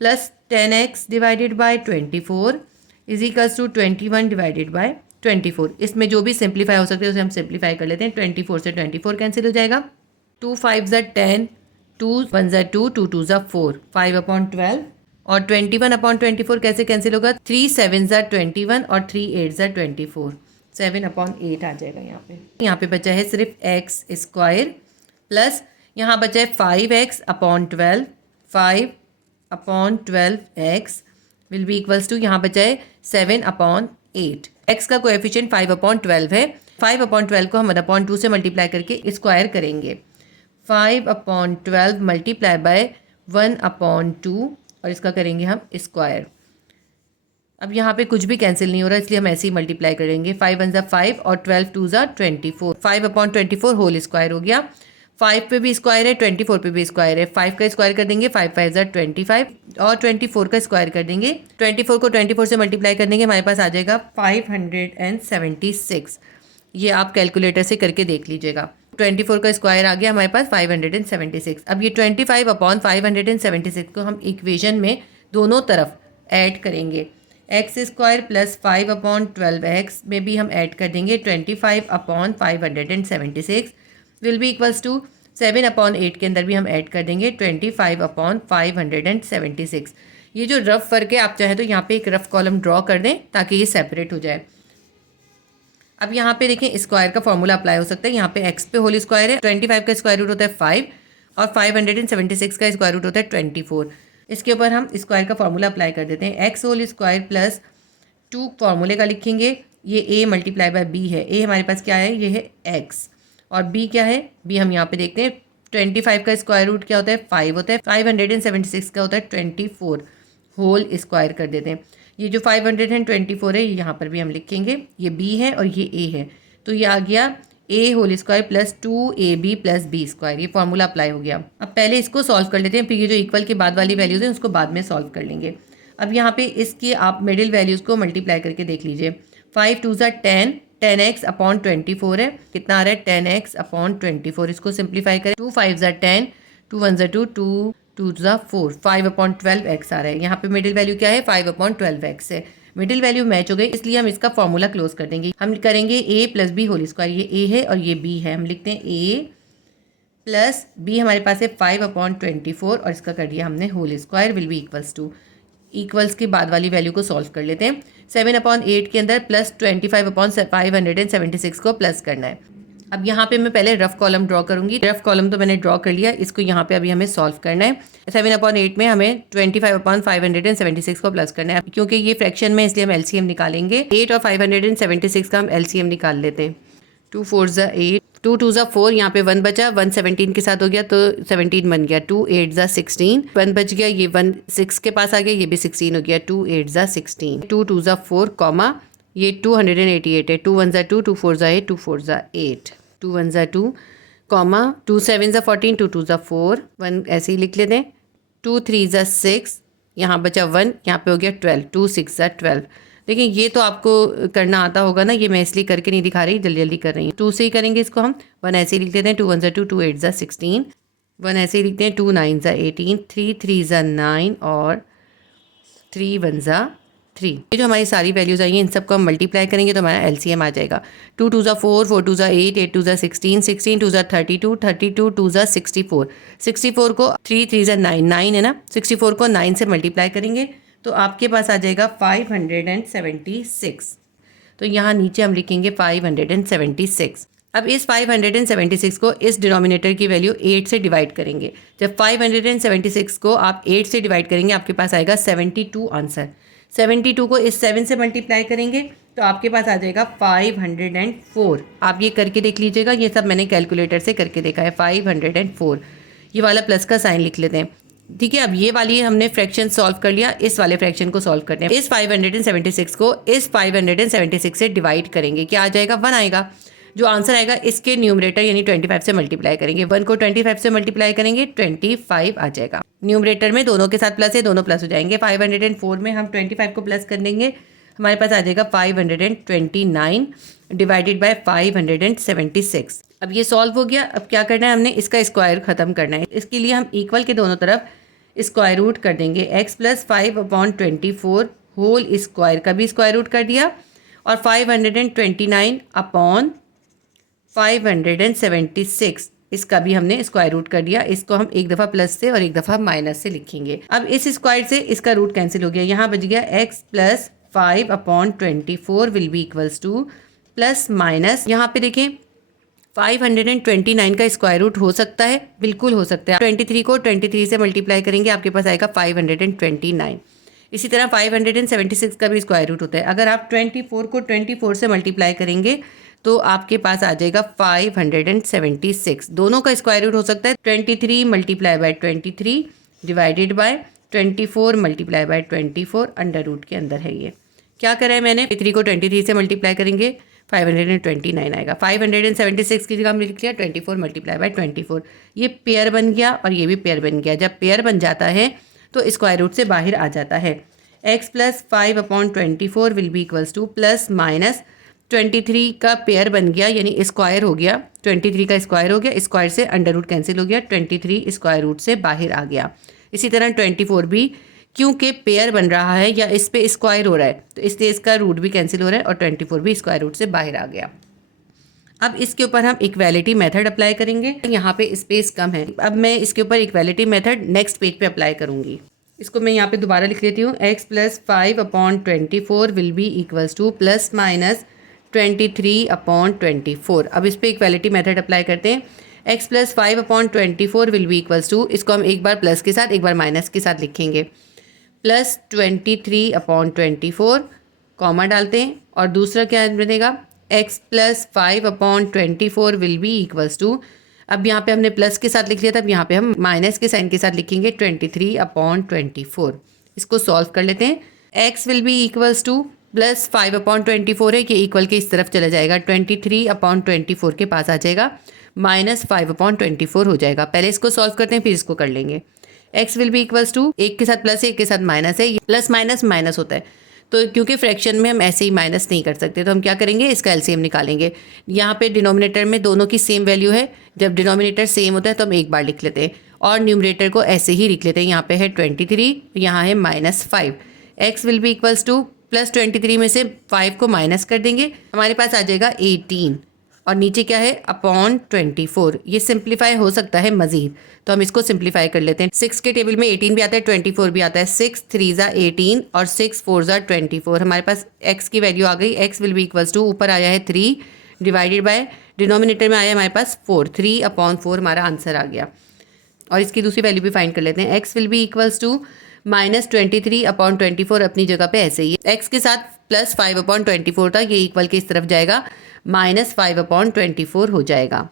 प्लस 10x divided by 24 is equals to 21 divided by 24। इसमें जो भी सिंप्लीफाई हो सकते हैं उसे हम सिंप्लीफाई कर लेते हैं। 24 से 24 कैंसिल हो जाएगा, 2 5 ज़ा 10, 2 1 ज़ा 2, 2 2 ज़ा 4, 5/12 और 21/24 कैसे कैंसिल होगा, 3 7 ज़ा 21 और 3 8 ज़ा 24, 7/8 आ जाएगा। यहाँ पे बचा है सिर्फ x² प्लस यहाँ बचा है 5x/12, 5/12x will be equals to यहाँ बचा है 7/8। x का कोएफिशिएंट 5/12 है। 5/12 को हम 1/2 से मल्टीप्लाई करके स्क्वायर करेंगे। 5/12 मल्टीप्लाई बाय 1/2 और इसका करेंगे हम स्क्वायर। अब यहाँ पे कुछ भी कैंसिल नहीं हो रहा, इसलिए हम ऐसे ही मल्टीप्लाई करेंगे। 5 1 ज़ा 5 और 12 2 ज़ा 24, 5/24 होल स्क्वायर हो गया। 5 पे भी स्क्वायर है, 24 पे भी स्क्वायर है। 5 का स्क्वायर कर देंगे, 5 5 ज़ा 25 और 24 का स्क्वायर कर देंगे। 24 को 24 से मल्टीप्लाई कर देंगे, हमारे पास आ जाएगा 576। ये आप कैलकुलेटर से करके देख लीजिएगा। 24 का स्क्वायर आ गया हमारे पास 576। अब ये 25/576 को हम इक्वेशन में दोनों तरफ ऐड करेंगे। x² प्लस 5/12x में भी हम ऐड कर देंगे 25/576 विल बी इक्वल्स टू 7/8 के अंदर भी हम ऐड कर देंगे 25/576। ये जो रफ फ़र्क है, आप चाहे तो यहाँ पे एक रफ कॉलम ड्रॉ कर दें ताकि ये सेपरेट हो जाए। अब यहाँ पे देखें, स्क्वायर का फॉर्मूला अप्लाई हो सकता है। यहाँ पे x पे होल स्क्वायर है, 25 का स्क्वायर रूट होता है 5 और 576 का स्क्वायर रूट होता है 24। इसके ऊपर हम स्क्वायर का फॉर्मूला अप्लाई कर देते हैं। x होल स्क्वायर प्लस 2 फॉर्मूले का लिखेंगे, ये a मल्टीप्लाई बाय b है। a हमारे पास क्या है, ये है x और b क्या है, b हम यहाँ पे देखते हैं। 25 का स्क्वायर रूट क्या होता है, 5 होता है। 576 का होता है 24, होल स्क्वायर कर देते हैं। ये जो 524 है, यहाँ पर भी हम लिखेंगे, ये b है और ये a है, तो ये आ गया a whole square plus 2ab plus b square. ये फॉर्मूला अप्लाई हो गया। अब पहले इसको सॉल्व कर लेते हैं, फिर ये जो इक्वल के बाद वाली वैल्यूज़ हैं उसको बाद में सॉल्व कर लेंगे। अब यहाँ पे इसकी आप मिडिल वैल्यूज़ को मल्टीप्लाई करके देख लीजिए। 5 2 ज़ा 10, 10x/24 है, कितना आ रहा है 10x/24। इसको सिंप्लीफाई करें, 2 5 ज़ा 10, 2 1 ज़ा 2, 2 2 ज़ा 4, 5/12x आ रहा है। यहाँ पे मिडिल वैल्यू क्या है, 5/12x है। मिडिल वैल्यू मैच हो गई, इसलिए हम इसका फॉर्मूला क्लोज कर देंगे। हम करेंगे a plus B whole square, ये a है और ये b है। हम लिखते हैं a प्लस b, हमारे पास है 5/24 और इसका कर दिया हमने whole square will be equals to, equals के बाद वाली वैल्यू को सॉल्व कर लेते हैं। 7/8 के अंदर प्लस 25/576 को प्लस करना है। अब यहाँ पे मैं पहले रफ कॉलम ड्रॉ करूँगी। रफ कॉलम तो मैंने ड्रॉ कर लिया, इसको यहाँ पे अभी हमें सॉल्व करना है। 7/8 में हमें 25/576 को प्लस करना है। क्योंकि ये फ्रैक्शन में, इसलिए हम एलसीएम निकालेंगे। 8 और 576 का हम एलसीएम निकाल लेते हैं। 2 4 ज़ा 8, 2 2 ज़ा 4, यहाँ पे 1 बचा, 1 17 के साथ हो गया तो 17 बन गया। 2 8 ज़ा 16, 1 बच गया, ये 1 6 के पास आ गया, ये भी 16 हो गया। 2 8 ज़ा 16, 2 2 ज़ा 4 कॉमा ये 288 है। 2 1 ज़ा 2, 2 4 ज़ा 8, 2 4 ज़ा 8, 2 1 ज़ा 2 कॉमा 2 7 ज़ा 14, 2 2 ज़ा 4, 1 ऐसे ही लिख लेते हैं। 2 3 ज़ा 6, यहाँ बचा 1, यहाँ पे हो गया 12, 2 6 ज़ा 12। देखिए ये तो आपको करना आता होगा ना, ये मैं इसलिए करके नहीं दिखा रही, जल्दी जल्दी कर रही हूँ। 2 से ही करेंगे इसको हम। 1 ऐसे ही लिख देते हैं, 2 1 ज़ा 2, 2 8 ज़ा 16, 1 ऐसे ही लिखते हैं, 2 9 ज़ा 18, 3 3 ज़ा 9 और 3 1 ज़ा 3। ये जो हमारी सारी वैल्यूज़ आई हैं, इन सबको हम मल्टीप्लाई करेंगे तो हमारा एलसीएम आ जाएगा। 2 2 ज़ा 4, 4 2 ज़ा 8, 8 2 ज़ा 16, 16 2 ज़ा 32, 32 2 ज़ा 64, 64 को 3 3 ज़ा 9, 9 है ना, 64 को 9 से मल्टीप्लाई करेंगे तो आपके पास आ जाएगा 576। तो यहाँ नीचे हम लिखेंगे 576। अब इस 576 को इस डिनोमिनेटर की वैल्यू 8 से डिवाइड करेंगे। जब 576 को आप 8 से डिवाइड करेंगे, आपके पास आएगा 72 आंसर। 72 को इस 7 से मल्टीप्लाई करेंगे तो आपके पास आ जाएगा 504। आप ये करके देख लीजिएगा, ये सब मैंने कैलकुलेटर से करके देखा है। 504, ये वाला प्लस का साइन लिख लेते हैं। ठीक है, अब ये वाली हमने फ्रैक्शन सॉल्व कर लिया, इस वाले फ्रैक्शन को सॉल्व करते हैं। इस 576 को इस 576 से डिवाइड करेंगे, क्या आ जाएगा? 1 आएगा। जो आंसर आएगा इसके न्यूमरेटर यानी 25 से मल्टीप्लाई करेंगे। 1 को 25 से मल्टीप्लाई करेंगे 25 आ जाएगा। न्यूमरेटर में दोनों के साथ प्लस है, दोनों प्लस हो जाएंगे। 504 में हम 25 को प्लस कर देंगे, हमारे पास आ जाएगा 529 डिवाइडेड बाय 576। अब ये सॉल्व हो गया। अब क्या करना है, हमने इसका स्क्वायर खत्म करना है। इसके लिए हम इक्वल के दोनों तरफ स्क्वायर रूट कर देंगे। x + 5/24 होल स्क्वायर का भी स्क्वायर रूट कर दिया और 529/576 इसका भी हमने स्क्वायर रूट कर दिया। इसको हम एक दफ़ा प्लस से और एक दफ़ा माइनस से लिखेंगे। अब इस स्क्वायर से इसका रूट कैंसिल हो गया, यहाँ बच गया x + 5/24 will be equals to plus minus, यहाँ पे देखें 529 का स्क्वायर रूट हो सकता है, बिल्कुल हो सकता है। 23 को 23 से मल्टीप्लाई करेंगे, आपके पास आएगा 529। इसी तरह 576 का भी स्क्वायर रूट होता है। अगर आप 24 को 24 से मल्टीप्लाई करेंगे तो आपके पास आ जाएगा 576। दोनों का स्क्वायर रूट हो सकता है। 23 multiply by 23 divided by 24 multiply by 24 under root के अंदर है। ये क्या करा है मैंने, 23 को 23 से मल्टीप्लाई करेंगे 529 आएगा। 576 की जगह हमने लिख लिया 24 मल्टीप्लाई बाय 24। ये पेयर बन गया और ये भी पेयर बन गया। जब पेयर बन जाता है तो स्क्वायर रूट से बाहर आ जाता है। x + 5/24 will be equals to plus minus 23 का पेयर बन गया यानी स्क्वायर हो गया। 23 का स्क्वायर हो गया, स्क्वायर से अंडर रूट कैंसिल हो गया, 23 स्क्वायर रूट से बाहर आ गया। इसी तरह 24 भी क्योंकि पेयर बन रहा है या इस पे स्क्वायर हो रहा है तो इसलिए इसका रूट भी कैंसिल हो रहा है और 24 भी स्क्वायर रूट से बाहर आ गया। अब इसके ऊपर हम इक्वालिटी मेथड अप्लाई करेंगे। यहाँ पे स्पेस कम है, अब मैं इसके ऊपर इक्वालिटी मेथड नेक्स्ट पेज पे अप्लाई करूँगी। इसको मैं यहाँ पे दोबारा लिख लेती हूँ। x + 5/24 will be equals to plus minus 23/24। अब इस पर इक्वालिटी मेथड अप्लाई करते हैं। x + 5/24 will be equals to, इसको हम एक बार प्लस के साथ एक बार माइनस के साथ लिखेंगे, प्लस 23/24 कॉमा डालते हैं और दूसरा क्या बनेगा, x + 5/24 will be equals to, अब यहाँ पे हमने प्लस के साथ लिख लिया था, अब यहाँ पे हम माइनस के साइन के साथ लिखेंगे 23/24। इसको सॉल्व कर लेते हैं। x will be equals to plus 5/24 है कि इक्वल के इस तरफ चला जाएगा, 23/24 के पास आ जाएगा, माइनस 5/24 हो जाएगा। पहले इसको सॉल्व करते हैं फिर इसको कर लेंगे। x will be equals to, एक के साथ प्लस है एक के साथ माइनस है, प्लस माइनस माइनस होता है तो क्योंकि फ्रैक्शन में हम ऐसे ही माइनस नहीं कर सकते तो हम क्या करेंगे, इसका एलसीएम निकालेंगे। यहाँ पे डिनोमिनेटर में दोनों की सेम वैल्यू है, जब डिनोमिनेटर सेम होता है तो हम एक बार लिख लेते हैं और न्यूमरेटर को ऐसे ही लिख लेते हैं। यहाँ पे है 23, यहाँ है -5। x will be equals to plus 23 में से 5 को माइनस कर देंगे, हमारे पास आ जाएगा 18 और नीचे क्या है अपॉन 24। ये सिंप्लीफाई हो सकता है मजीद तो हम इसको सिंप्लीफाई कर लेते हैं। 6 के टेबल में 18 भी आता है 24 भी आता है। 6 3 ज़ा 18 और 6 4 ज़ा 24। हमारे पास x की वैल्यू आ गई। x will be equals to, ऊपर आया है 3 डिवाइडेड बाय डिनोमिनेटर में आया हमारे पास 4, 3/4 हमारा आंसर आ गया। और इसकी दूसरी वैल्यू भी फाइंड कर लेते हैं। x will be equals to -23/24 अपनी जगह पे ऐसे ही है। x के साथ प्लस 5/24 था, ये इक्वल के इस तरफ जाएगा, -5/24 हो जाएगा।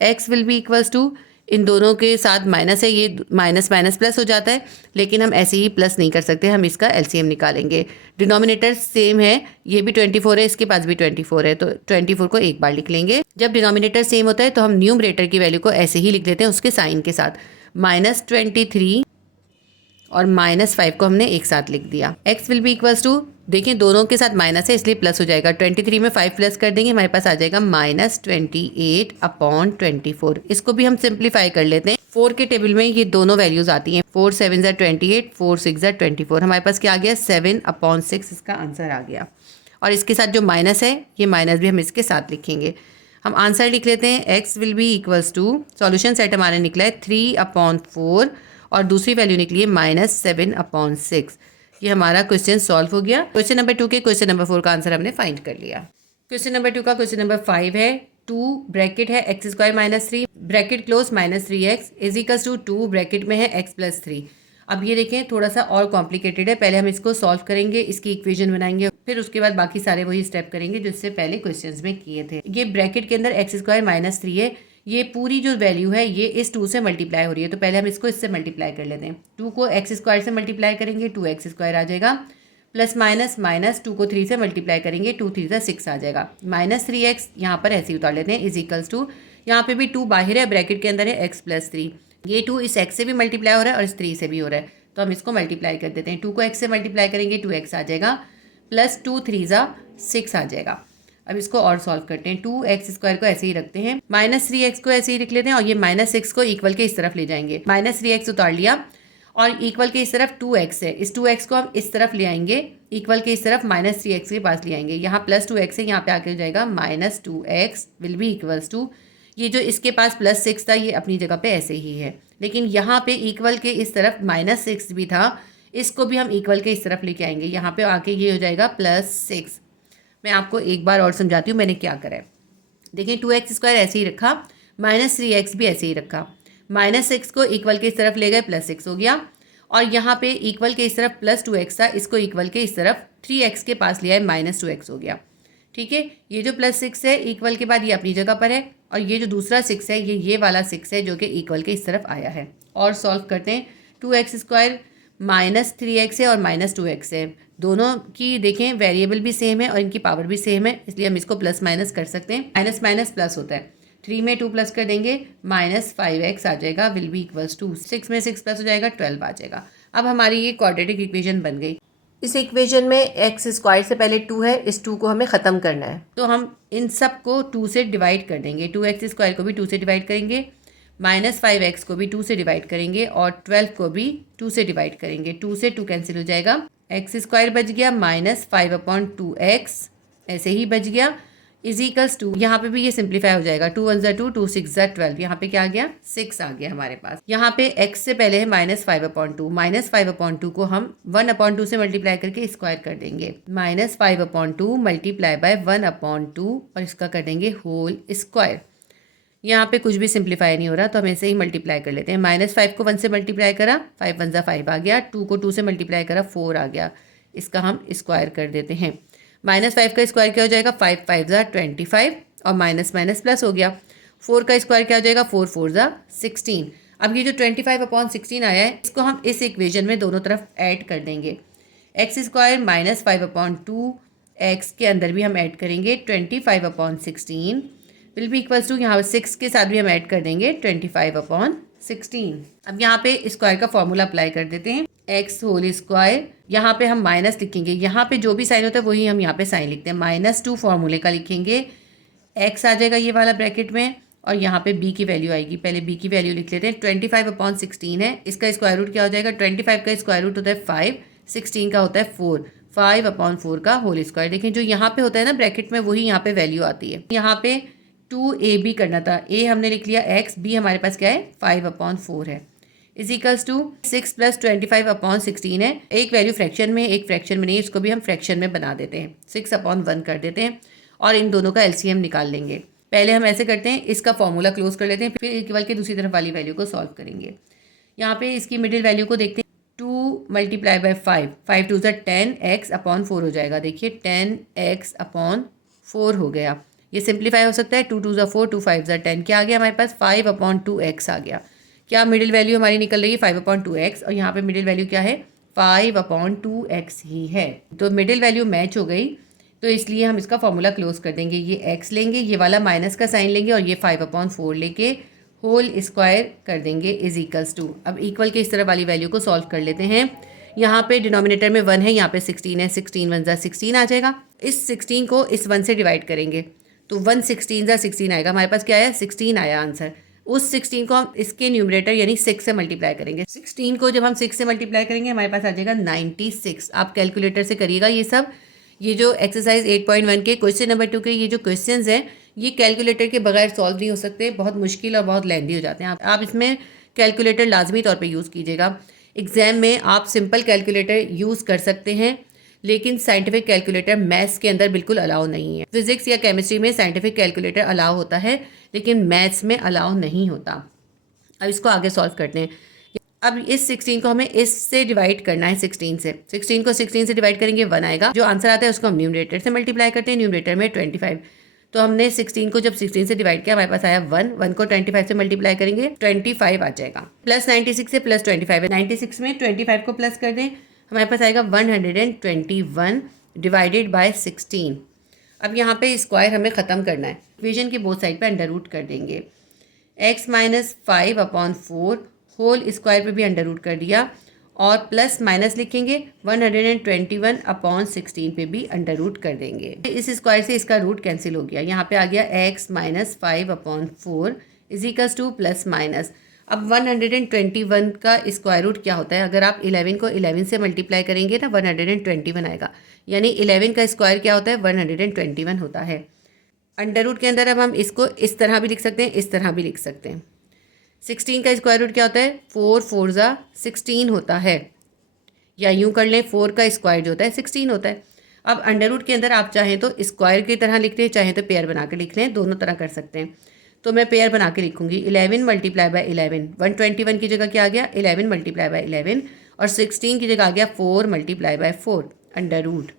x will be equals to, इन दोनों के साथ माइनस है, ये माइनस माइनस प्लस हो जाता है लेकिन हम ऐसे ही प्लस नहीं कर सकते, हम इसका एलसीएम निकालेंगे। डिनोमिनेटर सेम है, ये भी 24 है, इसके पास भी 24 है तो 24 को एक बार लिख लेंगे। जब डिनोमिनेटर सेम होता है तो हम न्यूमरेटर की वैल्यू को ऐसे ही लिख देते हैं उसके साइन के साथ, -23 और -5 को हमने एक साथ लिख दिया। x will be equals to, देखिए दोनों के साथ माइनस है इसलिए प्लस हो जाएगा, 23 में 5 प्लस कर देंगे, हमारे पास आ जाएगा -28/24। इसको भी हम सिंप्लीफाई कर लेते हैं। 4 के टेबल में ये दोनों वैल्यूज आती हैं, 4 7 ज़ा 28, 4 6 ज़ा 24। हमारे पास क्या आ गया, 7/6 इसका आंसर आ गया। और इसके साथ जो माइनस है ये माइनस भी हम इसके साथ लिखेंगे। हम आंसर लिख लेते हैं। x will be equals to, solution set हमारा निकला है 3/4 और दूसरी वैल्यू निकली है -7/6। ये हमारा क्वेश्चन सॉल्व हो गया। क्वेश्चन नंबर 2 के क्वेश्चन नंबर 4 का आंसर हमने फाइंड कर लिया। क्वेश्चन नंबर 2 का क्वेश्चन नंबर 5 है, 2 ब्रैकेट है x² -3 bracket close -3x is equals to 2 bracket में है x + 3। अब ये देखें थोड़ा सा और कॉम्प्लिकेटेड है, पहले हम इसको सॉल्व करेंगे, इसकी इक्वेशन बनाएंगे, फिर उसके बाद बाकी सारे वही स्टेप करेंगे जिससे पहले क्वेश्चंस में किए थे। ये ब्रैकेट के अंदर x² -3 है, ये पूरी जो वैल्यू है ये इस 2 से मल्टीप्लाई हो रही है, तो पहले हम इसको इससे मल्टीप्लाई कर लेते हैं। 2 को एक्स स्क्वायर से मल्टीप्लाई करेंगे 2x स्क्वायर आ जाएगा, प्लस माइनस माइनस 2 को 3 से मल्टीप्लाई करेंगे 2 3 6 आ जाएगा, माइनस 3x यहाँ पर ऐसे ही उतार लेते हैं, इज इक्वल्स टू यहाँ पे भी 2 बाहर है, ब्रैकेट के अंदर है x+3, ये 2 इस x से भी मल्टीप्लाई हो रहा है और इस 3 से भी हो रहा है, तो हम इसको मल्टीप्लाई कर देते हैं। 2 को x से मल्टीप्लाई करेंगे 2x आ जाएगा, प्लस 2 3 6 आ जाएगा। अब इसको और सॉल्व करते हैं। 2x स्क्वायर को ऐसे ही रखते हैं, माइनस 3x को ऐसे ही लिख लेते हैं और ये माइनस 6 को इक्वल के इस तरफ ले जाएंगे। माइनस 3x उतार लिया और इक्वल के इस तरफ 2x है, इस 2x को हम इस तरफ ले आएंगे, इक्वल के इस तरफ माइनस 3x के पास ले आएंगे। यहाँ प्लस 2x है, यहाँ पे आके हो जाएगा minus 2x will be equals to, ये जो इसके पास प्लस 6 था ये अपनी जगह पे ऐसे ही है, लेकिन यहाँ पे इक्वल के इस तरफ माइनस 6 भी था, इसको भी हम इक्वल के इस तरफ लेके आएंगे। यहाँ पे आके ये हो जाएगा +6। मैं आपको एक बार और समझाती हूँ मैंने क्या करा है। देखिए 2x स्क्वायर ऐसे ही रखा, माइनस 3x भी ऐसे ही रखा, माइनस 6 को इक्वल के इस तरफ ले गए, +6 हो गया, और यहाँ पे इक्वल के इस तरफ प्लस 2x था, इसको इक्वल के इस तरफ 3x के पास लिया है, माइनस 2x हो गया। ठीक है, ये जो +6 है इक्वल के बाद ये अपनी जगह पर है, और ये जो दूसरा 6 है ये वाला 6 है जो कि इक्वल के इस तरफ आया है। और सॉल्व करते हैं। 2x स्क्वायर माइनस 3x है और माइनस 2x है, दोनों की देखें वेरिएबल भी सेम है और इनकी पावर भी सेम है, इसलिए हम इसको प्लस माइनस कर सकते हैं। माइनस माइनस प्लस होता है, 3 में 2 प्लस कर देंगे, -5x आ जाएगा, विल बी इक्वल्स टू 6 में 6 प्लस हो जाएगा 12 आ जाएगा। अब हमारी ये क्वाड्रेटिक इक्वेशन बन गई। इस इक्वेशन में एक्स स्क्वायर से पहले 2 है, इस 2 को हमें ख़त्म करना है, तो हम इन सब को 2 से डिवाइड कर देंगे। 2x स्क्वायर को भी 2 से डिवाइड करेंगे, -5x को भी 2 से डिवाइड करेंगे और 12 को भी 2 से डिवाइड करेंगे। 2 से 2 कैंसिल हो जाएगा, एक्स स्क्वायर बच गया, -5/2x ऐसे ही बच गया, इज इक्वल्स टू, यहाँ पे भी ये सिंप्लीफाई हो जाएगा, 2 1 2 2 6 12, यहाँ पे क्या आ गया 6 आ गया हमारे पास। यहाँ पे x से पहले है -5/2, -5/2 को हम 1/2 से मल्टीप्लाई करके स्क्वायर कर देंगे, -5/2 मल्टीप्लाई बाय 1/2 और इसका कर देंगे होल स्क्वायर। यहाँ पे कुछ भी सिंप्लीफाई नहीं हो रहा, तो हम ऐसे ही मल्टीप्लाई कर लेते हैं। -5 को 1 से मल्टीप्लाई करा, 5 1 5 आ गया, 2 को 2 से मल्टीप्लाई करा 4 आ गया, इसका हम स्क्वायर कर देते हैं। -5 का स्क्वायर क्या हो जाएगा, 5 5 25 और माइनस माइनस प्लस हो गया। 4 का स्क्वायर क्या हो जाएगा, 4 4 16। अब ये जो 25/16 आया है इसको हम इस इक्वेशन में दोनों तरफ ऐड कर देंगे। एक्स स्क्वायर -5/2 एक्स के अंदर भी हम ऐड करेंगे 25/16 विल बी इक्वल्स टू, यहाँ 6 के साथ भी हम ऐड कर देंगे 25/16। अब यहाँ पे स्क्वायर का फॉर्मूला अप्लाई कर देते हैं, एक्स होल स्क्वायर, यहाँ पे हम माइनस लिखेंगे, यहाँ पे जो भी साइन होता है वही हम यहाँ पे साइन लिखते हैं। -2 फॉर्मूले का लिखेंगे, एक्स आ जाएगा ये वाला ब्रैकेट में, और यहाँ पे b की वैल्यू आएगी, पहले b की वैल्यू लिख लेते हैं। 25/16 है, इसका स्क्वायर रूट क्या हो जाएगा, 25 का स्क्वायर रूट होता है 5, 16 का होता है 4, 5/4 का होल स्क्वायर। देखें जो यहाँ पे होता है ना ब्रैकेट में वही यहाँ पे वैल्यू आती है। यहाँ पे 2ab करना था, a हमने लिख लिया x, b हमारे पास क्या है 5/4 है, इज इक्वल्स टू 6 + 25/16 है। एक वैल्यू फ्रैक्शन में एक फ्रैक्शन में नहीं, इसको भी हम फ्रैक्शन में बना देते हैं, 6/1 कर देते हैं और इन दोनों का एलसीएम निकाल लेंगे। पहले हम ऐसे करते हैं, इसका फॉर्मूला क्लोज कर लेते हैं, फिर इक्वल के दूसरी तरफ वाली वैल्यू को सॉल्व करेंगे। यहाँ पे इसकी मिडिल वैल्यू को देखते हैं, 2 × 5, 5 2 10x/4 हो जाएगा। देखिए 10x/4 हो गया, ये सिंप्लीफाई हो सकता है, 2 2 4 2 5 10, क्या आ गया हमारे पास 5/2x आ गया। क्या मिडिल वैल्यू हमारी निकल रही है 5/2x, और यहाँ पे मिडिल वैल्यू क्या है 5/2x ही है, तो मिडिल वैल्यू मैच हो गई, तो इसलिए हम इसका फॉर्मूला क्लोज कर देंगे। ये x लेंगे, ये वाला माइनस का साइन लेंगे और ये 5/4 लेके होल स्क्वायर कर देंगे, इज इक्वल्स टू। अब इक्वल के इस तरह वाली वैल्यू को सॉल्व कर लेते हैं। यहाँ पे डिनोमिनेटर में 1 है, यहाँ पे 16 है, 16 1 16 आ जाएगा। इस 16 को इस 1 से डिवाइड करेंगे तो 1 16 16 आएगा, हमारे पास क्या आया 16 आया आंसर। उस 16 को हम इसके न्यूमरेटर यानी 6 से मल्टीप्लाई करेंगे। 16 को जब हम 6 से मल्टीप्लाई करेंगे हमारे पास आ जाएगा 96। आप कैलकुलेटर से करिएगा ये सब। ये जो एक्सरसाइज 8.1 के क्वेश्चन नंबर 2 के ये जो क्वेश्चंस हैं ये कैलकुलेटर के बगैर सॉल्व नहीं हो सकते, बहुत मुश्किल और बहुत लेंदी हो जाते हैं। आप इसमें कैलकुलेटर लाजमी तौर पे यूज़ कीजिएगा। एग्ज़ाम में आप सिंपल कैलकुलेटर यूज़ कर सकते हैं, लेकिन साइंटिफिक कैलकुलेटर मैथ्स के अंदर बिल्कुल अलाउ नहीं है। फिजिक्स या केमिस्ट्री में साइंटिफिक कैलकुलेटर अलाउ होता है, लेकिन मैथ्स में अलाउ नहीं होता। अब इसको आगे सॉल्व करते हैं। अब इस 16 को हमें इससे डिवाइड करना है, 16 से। 16 को 16 से डिवाइड करेंगे 1 आएगा। जो आंसर आता है उसको हम न्यूमरेटर से मल्टीप्लाई करते हैं। न्यूमरेटर में 25, तो हमने 16 को जब 16 से डिवाइड किया हमारे पास आया 1, 1 को 25 से मल्टीप्लाई करेंगे 25 आ जाएगा। प्लस 96 से प्लस 25 है, 96 में 25 को प्लस कर दें, हमारे पास आएगा 121 डिवाइडेड बाय 16। अब यहाँ पे स्क्वायर हमें ख़त्म करना है, इक्वेशन की बोथ साइड पे अंडर रूट कर देंगे। x माइनस 5/4 होल स्क्वायर पे भी अंडर रूट कर दिया और प्लस माइनस लिखेंगे 121/16 पे भी अंडर रूट कर देंगे। इस स्क्वायर से इसका रूट कैंसिल हो गया, यहाँ पे आ गया x minus 5/4 इजिकल्स to plus minus. अब 121 का स्क्वायर रूट क्या होता है, अगर आप 11 को 11 से मल्टीप्लाई करेंगे ना 121 आएगा, यानी 11 का स्क्वायर क्या होता है 121 होता है। अंडर रूट के अंदर अब हम इसको इस तरह भी लिख सकते हैं, इस तरह भी लिख सकते हैं। 16 का स्क्वायर रूट क्या होता है 4 4 जा 16 होता है, या यूं कर लें 4 का स्क्वायर जो होता है 16 होता है। अब अंडर रूट के अंदर आप चाहें तो स्क्वायर की तरह लिख लें, चाहें तो पेयर बना के लिख लें, दोनों तरह कर सकते हैं। तो मैं पेयर बना के लिखूंगी 11 मल्टीप्लाई बाय 11, 121 की जगह क्या आ गया 11 मल्टीप्लाई बाय 11 और 16 की जगह आ गया 4 मल्टीप्लाई बाय 4 अंडर रूट।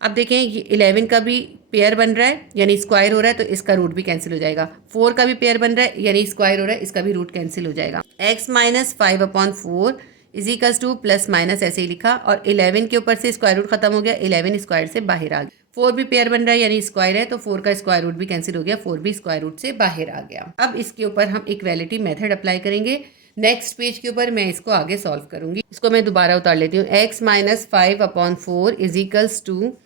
अब देखें ये 11 का भी पेयर बन रहा है यानी स्क्वायर हो रहा है, तो इसका रूट भी कैंसिल हो जाएगा। 4 का भी पेयर बन रहा है यानी स्क्वायर हो रहा है, इसका भी रूट कैंसिल हो जाएगा। x minus 5/4 इजिकल्स to plus minus ऐसे ही लिखा और 11 के ऊपर से स्क्वायर रूट खत्म हो गया, 11 स्क्वायर से बाहर आ गया। 4 भी पेयर बन रहा है यानी स्क्वायर है, तो 4 का स्क्वायर रूट भी कैंसिल हो गया, 4 भी स्क्वायर रूट से बाहर आ गया। अब इसके ऊपर हम इक्वालिटी मेथड अप्लाई करेंगे। नेक्स्ट पेज के ऊपर मैं इसको आगे सॉल्व करूंगी। इसको मैं दोबारा उतार लेती हूँ। x minus 5/4 इजिकल्स to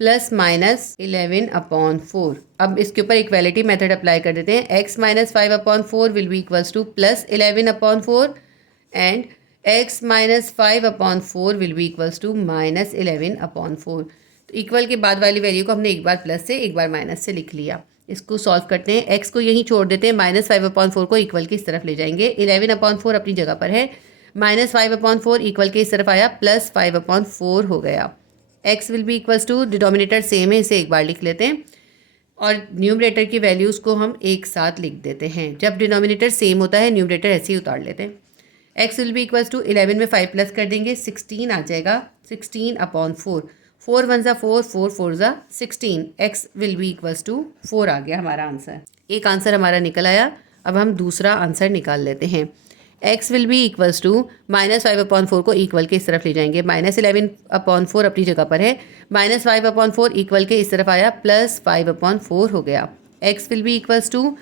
plus minus 11/4। अब इसके ऊपर इक्वालिटी मेथड अप्लाई कर देते हैं। x minus 5/4 will be equals to plus 11/4 and x minus 5/4 will be equals to minus 11/4। तो इक्वल के बाद वाली वैल्यू को हमने एक बार प्लस से एक बार माइनस से लिख लिया। इसको सॉल्व करते हैं, x को यहीं छोड़ देते हैं, माइनस 5/4 को इक्वल की इस तरफ ले जाएंगे। 11/4 अपनी जगह पर है, माइनस 5/4 इक्वल के इस तरफ आया, प्लस 5/4 हो गया। x will be equals to denominator same है, इसे एक बार लिख लेते हैं और न्यूमरेटर की वैल्यूज़ को हम एक साथ लिख देते हैं। जब डिनोमिनेटर सेम होता है न्यूमरेटर ऐसे ही उतार लेते हैं। x will be equals to 11 में 5 प्लस कर देंगे 16 आ जाएगा, 16/4 4 1 जा 4 4 4 जा 16। x will be equals to 4 आ गया हमारा आंसर। एक आंसर हमारा निकल आया। अब हम दूसरा आंसर निकाल लेते हैं। x will be equals to minus 5/4 को इक्वल के इस तरफ ले जाएंगे, माइनस 11/4 अपनी जगह पर है, माइनस 5/4 इक्वल के इस तरफ आया, प्लस 5/4 हो गया। x will be equals to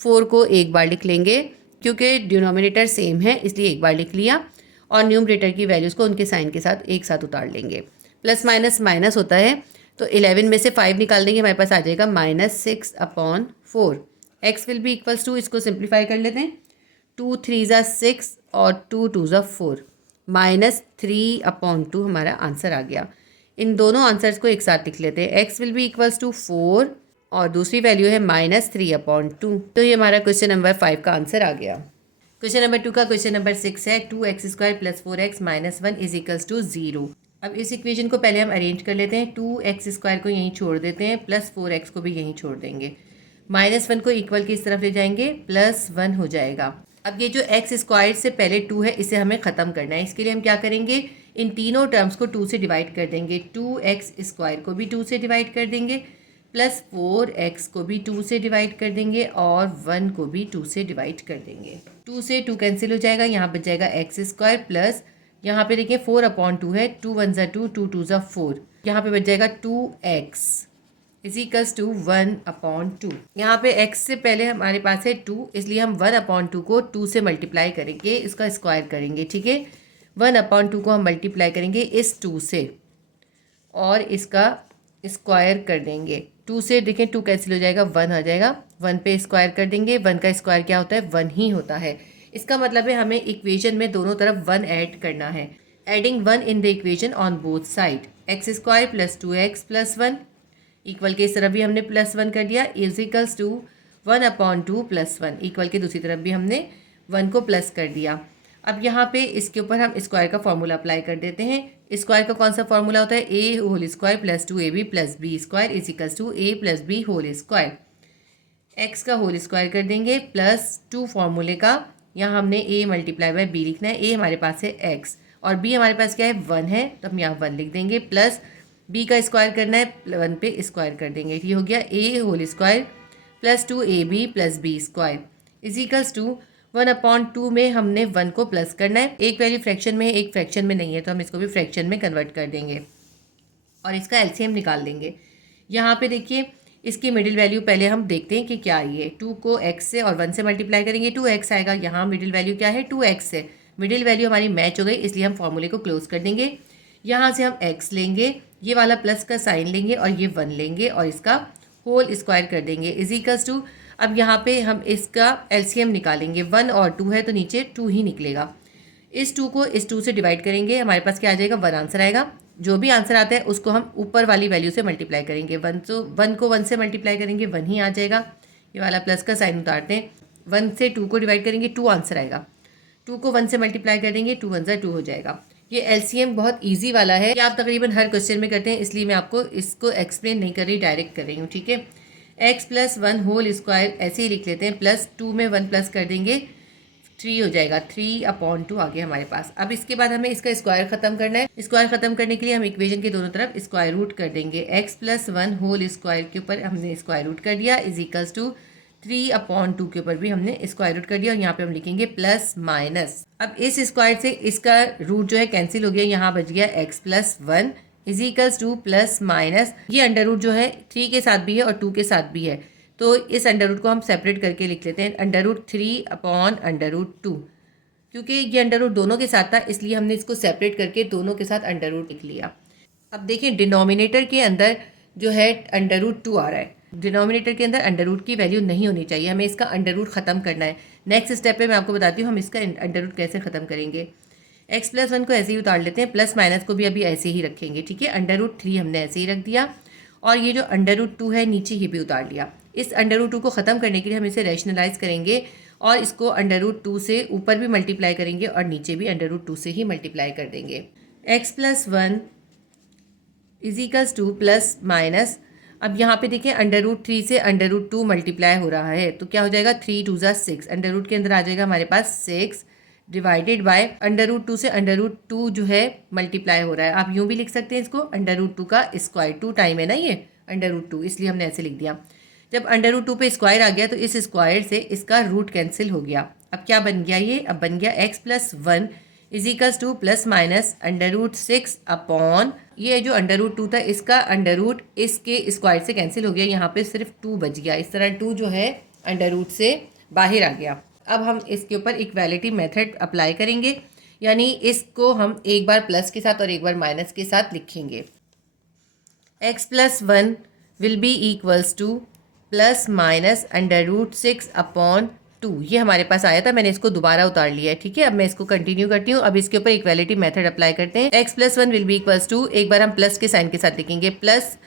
4 को एक बार लिख लेंगे क्योंकि डिनोमिनेटर सेम है इसलिए एक बार लिख लिया और न्यूमरेटर की वैल्यूज़ को उनके साइन के साथ एक साथ उतार लेंगे। प्लस माइनस माइनस होता है, तो 11 में से 5 निकाल देंगे, हमारे पास आ जाएगा -6/4। x will be equals to, इसको सिंप्लीफाई कर लेते हैं, 2 3 जा 6 और 2 2 जा 4, -3/2 हमारा आंसर आ गया। इन दोनों आंसर्स को एक साथ लिख लेते हैं। x will be equals to 4 और दूसरी वैल्यू है -3/2। तो ये हमारा क्वेश्चन नंबर 5 का आंसर आ गया। क्वेश्चन नंबर 2 का क्वेश्चन नंबर 6 है 2x² + 4x - 1 = 0। अब इस इक्वेशन को पहले हम अरेंज कर लेते हैं। 2x² को यहीं छोड़ देते हैं, प्लस 4x को भी यहीं छोड़ देंगे, -1 को इक्वल की इस तरफ ले जाएंगे, +1 हो जाएगा। अब ये जो x² से पहले 2 है इसे हमें ख़त्म करना है। इसके लिए हम क्या करेंगे, इन तीनों टर्म्स को 2 से डिवाइड कर देंगे। 2x² को भी 2 से डिवाइड कर देंगे, प्लस 4x को भी 2 से डिवाइड कर देंगे और 1 को भी 2 से डिवाइड कर देंगे। 2 से 2 कैंसिल हो जाएगा, यहाँ बच जाएगा x² प्लस यहाँ पे देखिए 4/2 है, 2 1 जा 2, 2 2 जा 4, यहाँ पे बच जाएगा 2x = 1/2। यहाँ पे x से पहले हमारे पास है 2, इसलिए हम 1/2 को 2 से मल्टीप्लाई करेंगे, इसका स्क्वायर करेंगे, ठीक है। 1/2 को हम मल्टीप्लाई करेंगे इस 2 से और इसका स्क्वायर कर देंगे। 2 से देखें 2 कैंसिल हो जाएगा, 1 आ जाएगा, 1 पे स्क्वायर कर देंगे। 1 का स्क्वायर क्या होता है, 1 ही होता है। इसका मतलब है हमें इक्वेशन में दोनों तरफ 1 ऐड करना है। Adding 1 in the equation on both side, x² + 2x + 1 equal के इस तरफ भी हमने +1 कर दिया, = 1/2 + 1 इक्वल के दूसरी तरफ भी हमने 1 को प्लस कर दिया। अब यहाँ पे इसके ऊपर हम स्क्वायर का फॉर्मूला अप्लाई कर देते हैं। स्क्वायर का कौन सा फॉर्मूला होता है, a² + 2ab + b² = a + b whole square. x का होल स्क्वायर कर देंगे प्लस 2 फॉर्मूले का, यहाँ हमने a × b लिखना है। a हमारे पास है x और b हमारे पास क्या है, 1 है, तो हम यहाँ 1 लिख देंगे, प्लस बी का स्क्वायर करना है, 1 पे स्क्वायर कर देंगे। ये हो गया A whole square plus 2ab plus B square equals to 1/2 में हमने 1 को प्लस करना है। एक वैल्यू फ्रैक्शन में है, एक फ्रैक्शन में नहीं है, तो हम इसको भी फ्रैक्शन में कन्वर्ट कर देंगे और इसका एलसीएम निकाल देंगे। यहाँ पे देखिए इसकी मिडिल वैल्यू पहले हम देखते हैं कि क्या आई है। 2 को x से और 1 से मल्टीप्लाई करेंगे 2x आएगा। यहाँ मिडिल वैल्यू क्या है 2x है। मिडिल वैल्यू हमारी मैच हो गई, इसलिए हम फॉर्मूले को क्लोज कर देंगे। यहाँ से हम x लेंगे, ये वाला प्लस का साइन लेंगे और ये 1 लेंगे और इसका होल स्क्वायर कर देंगे इजिकल्स टू। अब यहाँ पे हम इसका एलसीएम निकालेंगे। 1 और 2 है तो नीचे 2 ही निकलेगा। इस 2 को इस 2 से डिवाइड करेंगे, हमारे पास क्या आ जाएगा 1 आंसर आएगा। जो भी आंसर आता है उसको हम ऊपर वाली वैल्यू से मल्टीप्लाई करेंगे। 1 को 1 से मल्टीप्लाई करेंगे 1 ही आ जाएगा। ये वाला प्लस का साइन उतारते हैं। 1 से 2 को डिवाइड करेंगे 2 आंसर आएगा। 2 को 1 से मल्टीप्लाई करेंगे 2 1 2 हो जाएगा। ये एलसीएम बहुत इजी वाला है, ये आप तकरीबन हर क्वेश्चन में करते हैं, इसलिए मैं आपको इसको एक्सप्लेन नहीं कर रही, डायरेक्ट कर रही हूँ। ठीक है, x प्लस 1 होल स्क्वायर ऐसे ही लिख लेते हैं। प्लस 2 में 1 प्लस कर देंगे 3 हो जाएगा। 3/2 आ गया हमारे पास। अब इसके बाद हमें इसका स्क्वायर खत्म करना है। स्क्वायर खत्म करने के लिए हम इक्वेशन के दोनों तरफ स्क्वायर रूट कर देंगे। x प्लस 1 होल स्क्वायर के ऊपर हमने स्क्वायर रूट कर दिया इजिकल्स टू 3/2 के ऊपर भी हमने स्क्वायर रूट कर दिया और यहाँ पे हम लिखेंगे प्लस माइनस। अब इस स्क्वायर से इसका रूट जो है कैंसिल हो गया, यहाँ बच गया x plus 1 इजिकल्स to plus minus. ये अंडर रूट जो है 3 के साथ भी है और 2 के साथ भी है, तो इस अंडर रूट को हम सेपरेट करके लिख लेते हैं √3/√2। क्योंकि ये अंडर रूट दोनों के साथ था इसलिए हमने इसको सेपरेट करके दोनों के साथ अंडर रूट लिख लिया। अब देखिए डिनोमिनेटर के अंदर जो है √2 आ रहा है। डिनोमिनेटर के अंदर अंडर रूट की वैल्यू नहीं होनी चाहिए, हमें इसका अंडर रूट ख़त्म करना है। नेक्स्ट स्टेप पे मैं आपको बताती हूँ हम इसका अंडर रूट कैसे ख़त्म करेंगे। x प्लस 1 को ऐसे ही उतार लेते हैं, प्लस माइनस को भी अभी ऐसे ही रखेंगे। ठीक है, √3 हमने ऐसे ही रख दिया और ये जो √2 है नीचे ये भी उतार लिया। इस √2 को ख़त्म करने के लिए हम इसे रैशनलाइज करेंगे और इसको √2 से ऊपर भी मल्टीप्लाई करेंगे और नीचे भी √2 से ही मल्टीप्लाई कर देंगे। x plus 1 इजिकल्स to plus minus. अब यहाँ पे देखिए √3 से √2 मल्टीप्लाई हो रहा है तो क्या हो जाएगा 3 2 6। अंडर रूट के अंदर आ जाएगा हमारे पास 6 डिवाइडेड बाय √2 से √2 जो है मल्टीप्लाई हो रहा है। आप यूँ भी लिख सकते हैं इसको √2 का स्क्वायर। 2 टाइम है ना ये √2, इसलिए हमने ऐसे लिख दिया। जब √2 पे स्क्वायर आ गया तो इस स्क्वायर से इसका रूट कैंसिल हो गया। अब क्या बन गया ये, अब बन गया x plus 1 इजिकल्स to plus minus √6 upon ये जो √2 था इसका अंडर रूट इसके स्क्वायर से कैंसिल हो गया। यहाँ पे सिर्फ 2 बच गया, इस तरह 2 जो है अंडर रूट से बाहर आ गया। अब हम इसके ऊपर इक्वालिटी मेथड अप्लाई करेंगे, यानी इसको हम एक बार प्लस के साथ और एक बार माइनस के साथ लिखेंगे। x plus 1 will be equals to plus minus √6/2। ये हमारे पास आया था, मैंने इसको दोबारा उतार लिया है। ठीक है, अब मैं इसको कंटिन्यू करती हूँ। अब इसके ऊपर इक्वालिटी मेथड अप्लाई करते हैं। x plus 1 will be equals to, एक बार हम प्लस के साइन के साथ लिखेंगे प्लस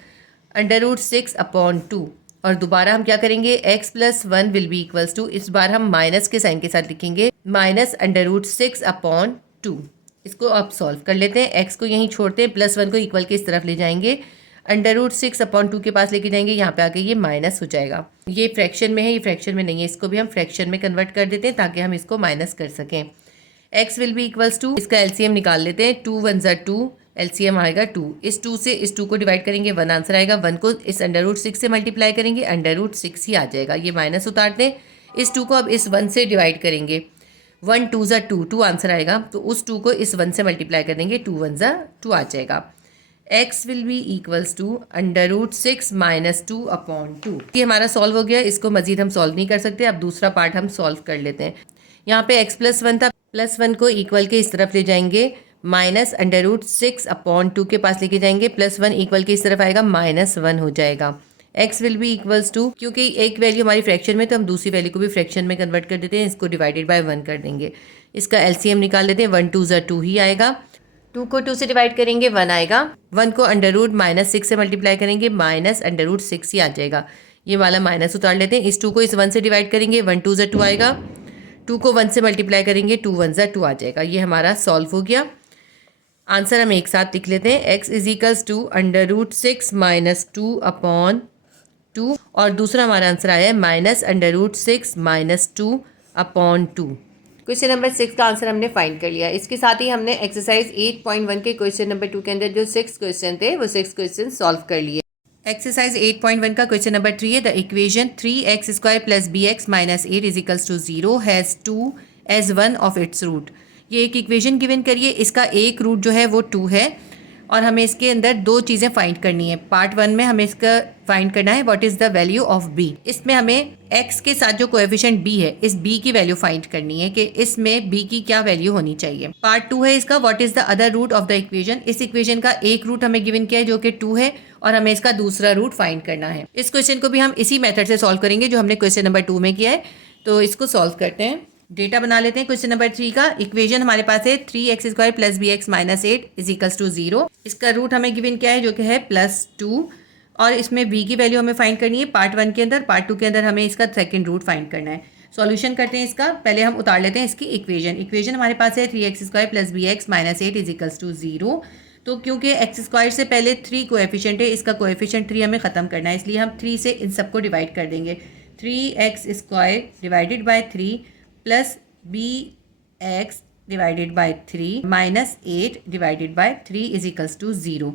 √6/2 और दोबारा हम क्या करेंगे x plus 1 will be equals to, इस बार हम माइनस के साइन के साथ लिखेंगे माइनस √6/2। इसको अब सॉल्व कर लेते हैं। x को यहीं छोड़ते हैं, प्लस 1 को इक्वल के इस तरफ ले जाएंगे, √6/2 के पास लेके जाएंगे, यहाँ पे आके ये माइनस हो जाएगा। ये फ्रैक्शन में है, ये फ्रैक्शन में नहीं है, इसको भी हम फ्रैक्शन में कन्वर्ट कर देते हैं ताकि हम इसको माइनस कर सकें। x will be equals to, इसका एलसीएम निकाल लेते हैं। 2 1 2, एलसीएम आएगा 2। इस 2 से इस 2 को डिवाइड करेंगे 1 आंसर आएगा। 1 को इस √6 से मल्टीप्लाई करेंगे, √6 ही आ जाएगा। ये माइनस उतारते हैं, इस 2 को अब इस 1 से डिवाइड करेंगे, 1 2 2, 2 आंसर आएगा। तो उस 2 को इस 1 से मल्टीप्लाई कर देंगे, 2 1 2 आ जाएगा। x will be equals to √6 - 2/2। ये हमारा सॉल्व हो गया। इसको मजीद हम सॉल्व नहीं कर सकते, अब दूसरा पार्ट हम सॉल्व कर लेते हैं। यहाँ पे x प्लस 1 था, प्लस 1 को इक्वल के इस तरफ ले जाएंगे, माइनस √6/2 के पास लेके जाएंगे, प्लस 1 इक्वल के इस तरफ आएगा, -1 हो जाएगा। x will be equals to, क्योंकि एक वैल्यू हमारी फ्रैक्शन में तो हम दूसरी वैल्यू को भी फ्रैक्शन में कन्वर्ट कर देते हैं, इसको डिवाइडेड बाय 1 कर देंगे। इसका एलसीएम निकाल लेते हैं, 1 2 2 ही आएगा। 2 को 2 से डिवाइड करेंगे 1 आएगा। 1 को √-6 से मल्टीप्लाई करेंगे, -√6 ही आ जाएगा। ये वाला माइनस उतार लेते हैं। इस 2 को इस 1 से डिवाइड करेंगे, 1 2 2 आएगा। 2 को 1 से मल्टीप्लाई करेंगे, 2 1 2 आ जाएगा। ये हमारा सॉल्व हो गया। आंसर हम एक साथ लिख लेते हैं, x इजिकल्स टू √6 - 2/2 और दूसरा हमारा आंसर आया है -√6 - 2/2। क्वेश्चन नंबर 6 का आंसर हमने फाइंड कर लिया। इसके साथ ही हमने एक्सरसाइज 8.1 के क्वेश्चन नंबर 2 के अंदर जो 6 क्वेश्चन थे वो 6 क्वेश्चन सॉल्व कर लिए। एक्सरसाइज 8.1 का क्वेश्चन नंबर 3 है the equation 3x² plus bx minus 8 is equals to 0 has 2 as one of its root. ये एक इक्वेशन गिवन करिए, इसका एक रूट जो है वो 2 है और हमें इसके अंदर दो चीज़ें फाइंड करनी है। पार्ट 1 में हमें इसका फाइंड करना है what is the value of b। इसमें हमें x के साथ जो कोएफिशिएंट b है इस b की वैल्यू फाइंड करनी है कि इसमें b की क्या वैल्यू होनी चाहिए। पार्ट 2 है इसका what is the other root of the equation. इस इक्वेशन का एक रूट हमें गिवन किया है जो कि 2 है और हमें इसका दूसरा रूट फाइंड करना है। इस क्वेश्चन को भी हम इसी मेथड से सॉल्व करेंगे जो हमने क्वेश्चन नंबर 2 में किया है। तो इसको सॉल्व करते हैं। डेटा बना लेते हैं। क्वेश्चन नंबर 3 का इक्वेशन हमारे पास है 3x² plus bx minus 8 is equals to 0। इसका रूट हमें गिवन किया है जो कि है +2 और इसमें b की वैल्यू हमें फाइंड करनी है पार्ट 1 के अंदर। पार्ट 2 के अंदर हमें इसका सेकंड रूट फाइंड करना है। सॉल्यूशन करते हैं इसका। पहले हम उतार लेते हैं इसकी इक्वेशन हमारे पास है 3x² plus bx minus 8 is equals to 0। तो क्योंकि x² से पहले 3 कोएफिशिएंट है, इसका कोएफिशिएंट 3 हमें ख़त्म करना है, इसलिए हम 3 से इन सबको डिवाइड कर देंगे। 3x² divided by 3 plus bx divided by 3 minus 8 divided by 3 is equals to 0।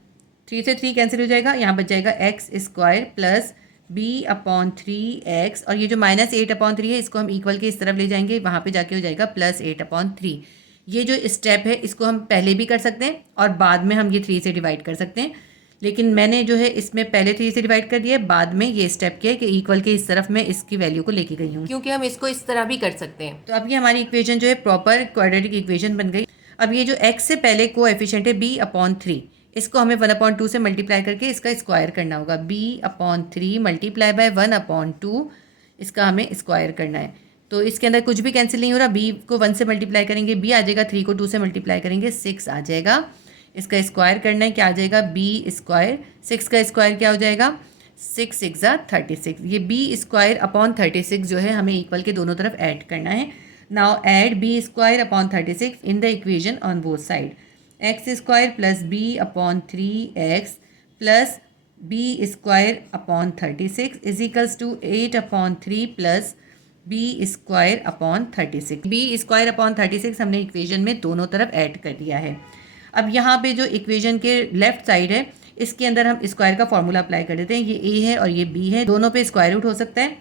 3 से 3 कैंसिल हो जाएगा, यहाँ बच जाएगा x² प्लस b/3x और ये जो माइनस 8/3 है इसको हम इक्वल के इस तरफ ले जाएंगे, वहाँ पे जाके हो जाएगा +8/3। ये जो स्टेप है इसको हम पहले भी कर सकते हैं और बाद में हम ये 3 से डिवाइड कर सकते हैं, लेकिन मैंने जो है इसमें पहले 3 से डिवाइड कर दिया है, बाद में ये स्टेप किया है कि इक्वल के इस तरफ मैं इसकी वैल्यू को लेके गई हूँ, क्योंकि हम इसको इस तरह भी कर सकते हैं। तो अब ये हमारी इक्वेशन जो है प्रॉपर क्वाड्रेटिक इक्वेशन बन गई। अब ये जो x से पहले कोएफिशिएंट है b/3, इसको हमें 1/2 से मल्टीप्लाई करके इसका स्क्वायर करना होगा। b/3 मल्टीप्लाई बाय 1/2 इसका हमें स्क्वायर करना है। तो इसके अंदर कुछ भी कैंसिल नहीं हो रहा। b को 1 से मल्टीप्लाई करेंगे b आ जाएगा, 3 को 2 से मल्टीप्लाई करेंगे 6 आ जाएगा। इसका स्क्वायर करना है, क्या आ जाएगा b²। 6 का स्क्वायर क्या हो जाएगा, 6 6 36। ये b²/36 जो है हमें इक्वल के दोनों तरफ ऐड करना है। Now add b²/36 in the equation on both side. x² plus b/3x plus b²/36 is equals to 8/3 plus b²/36। b²/36 हमने इक्वेशन में दोनों तरफ ऐड कर दिया है। अब यहाँ पे जो इक्वेशन के लेफ्ट साइड है इसके अंदर हम स्क्वायर का फॉर्मूला अप्लाई कर देते हैं। ये a है और ये b है, दोनों पे स्क्वायर रूट हो सकता है।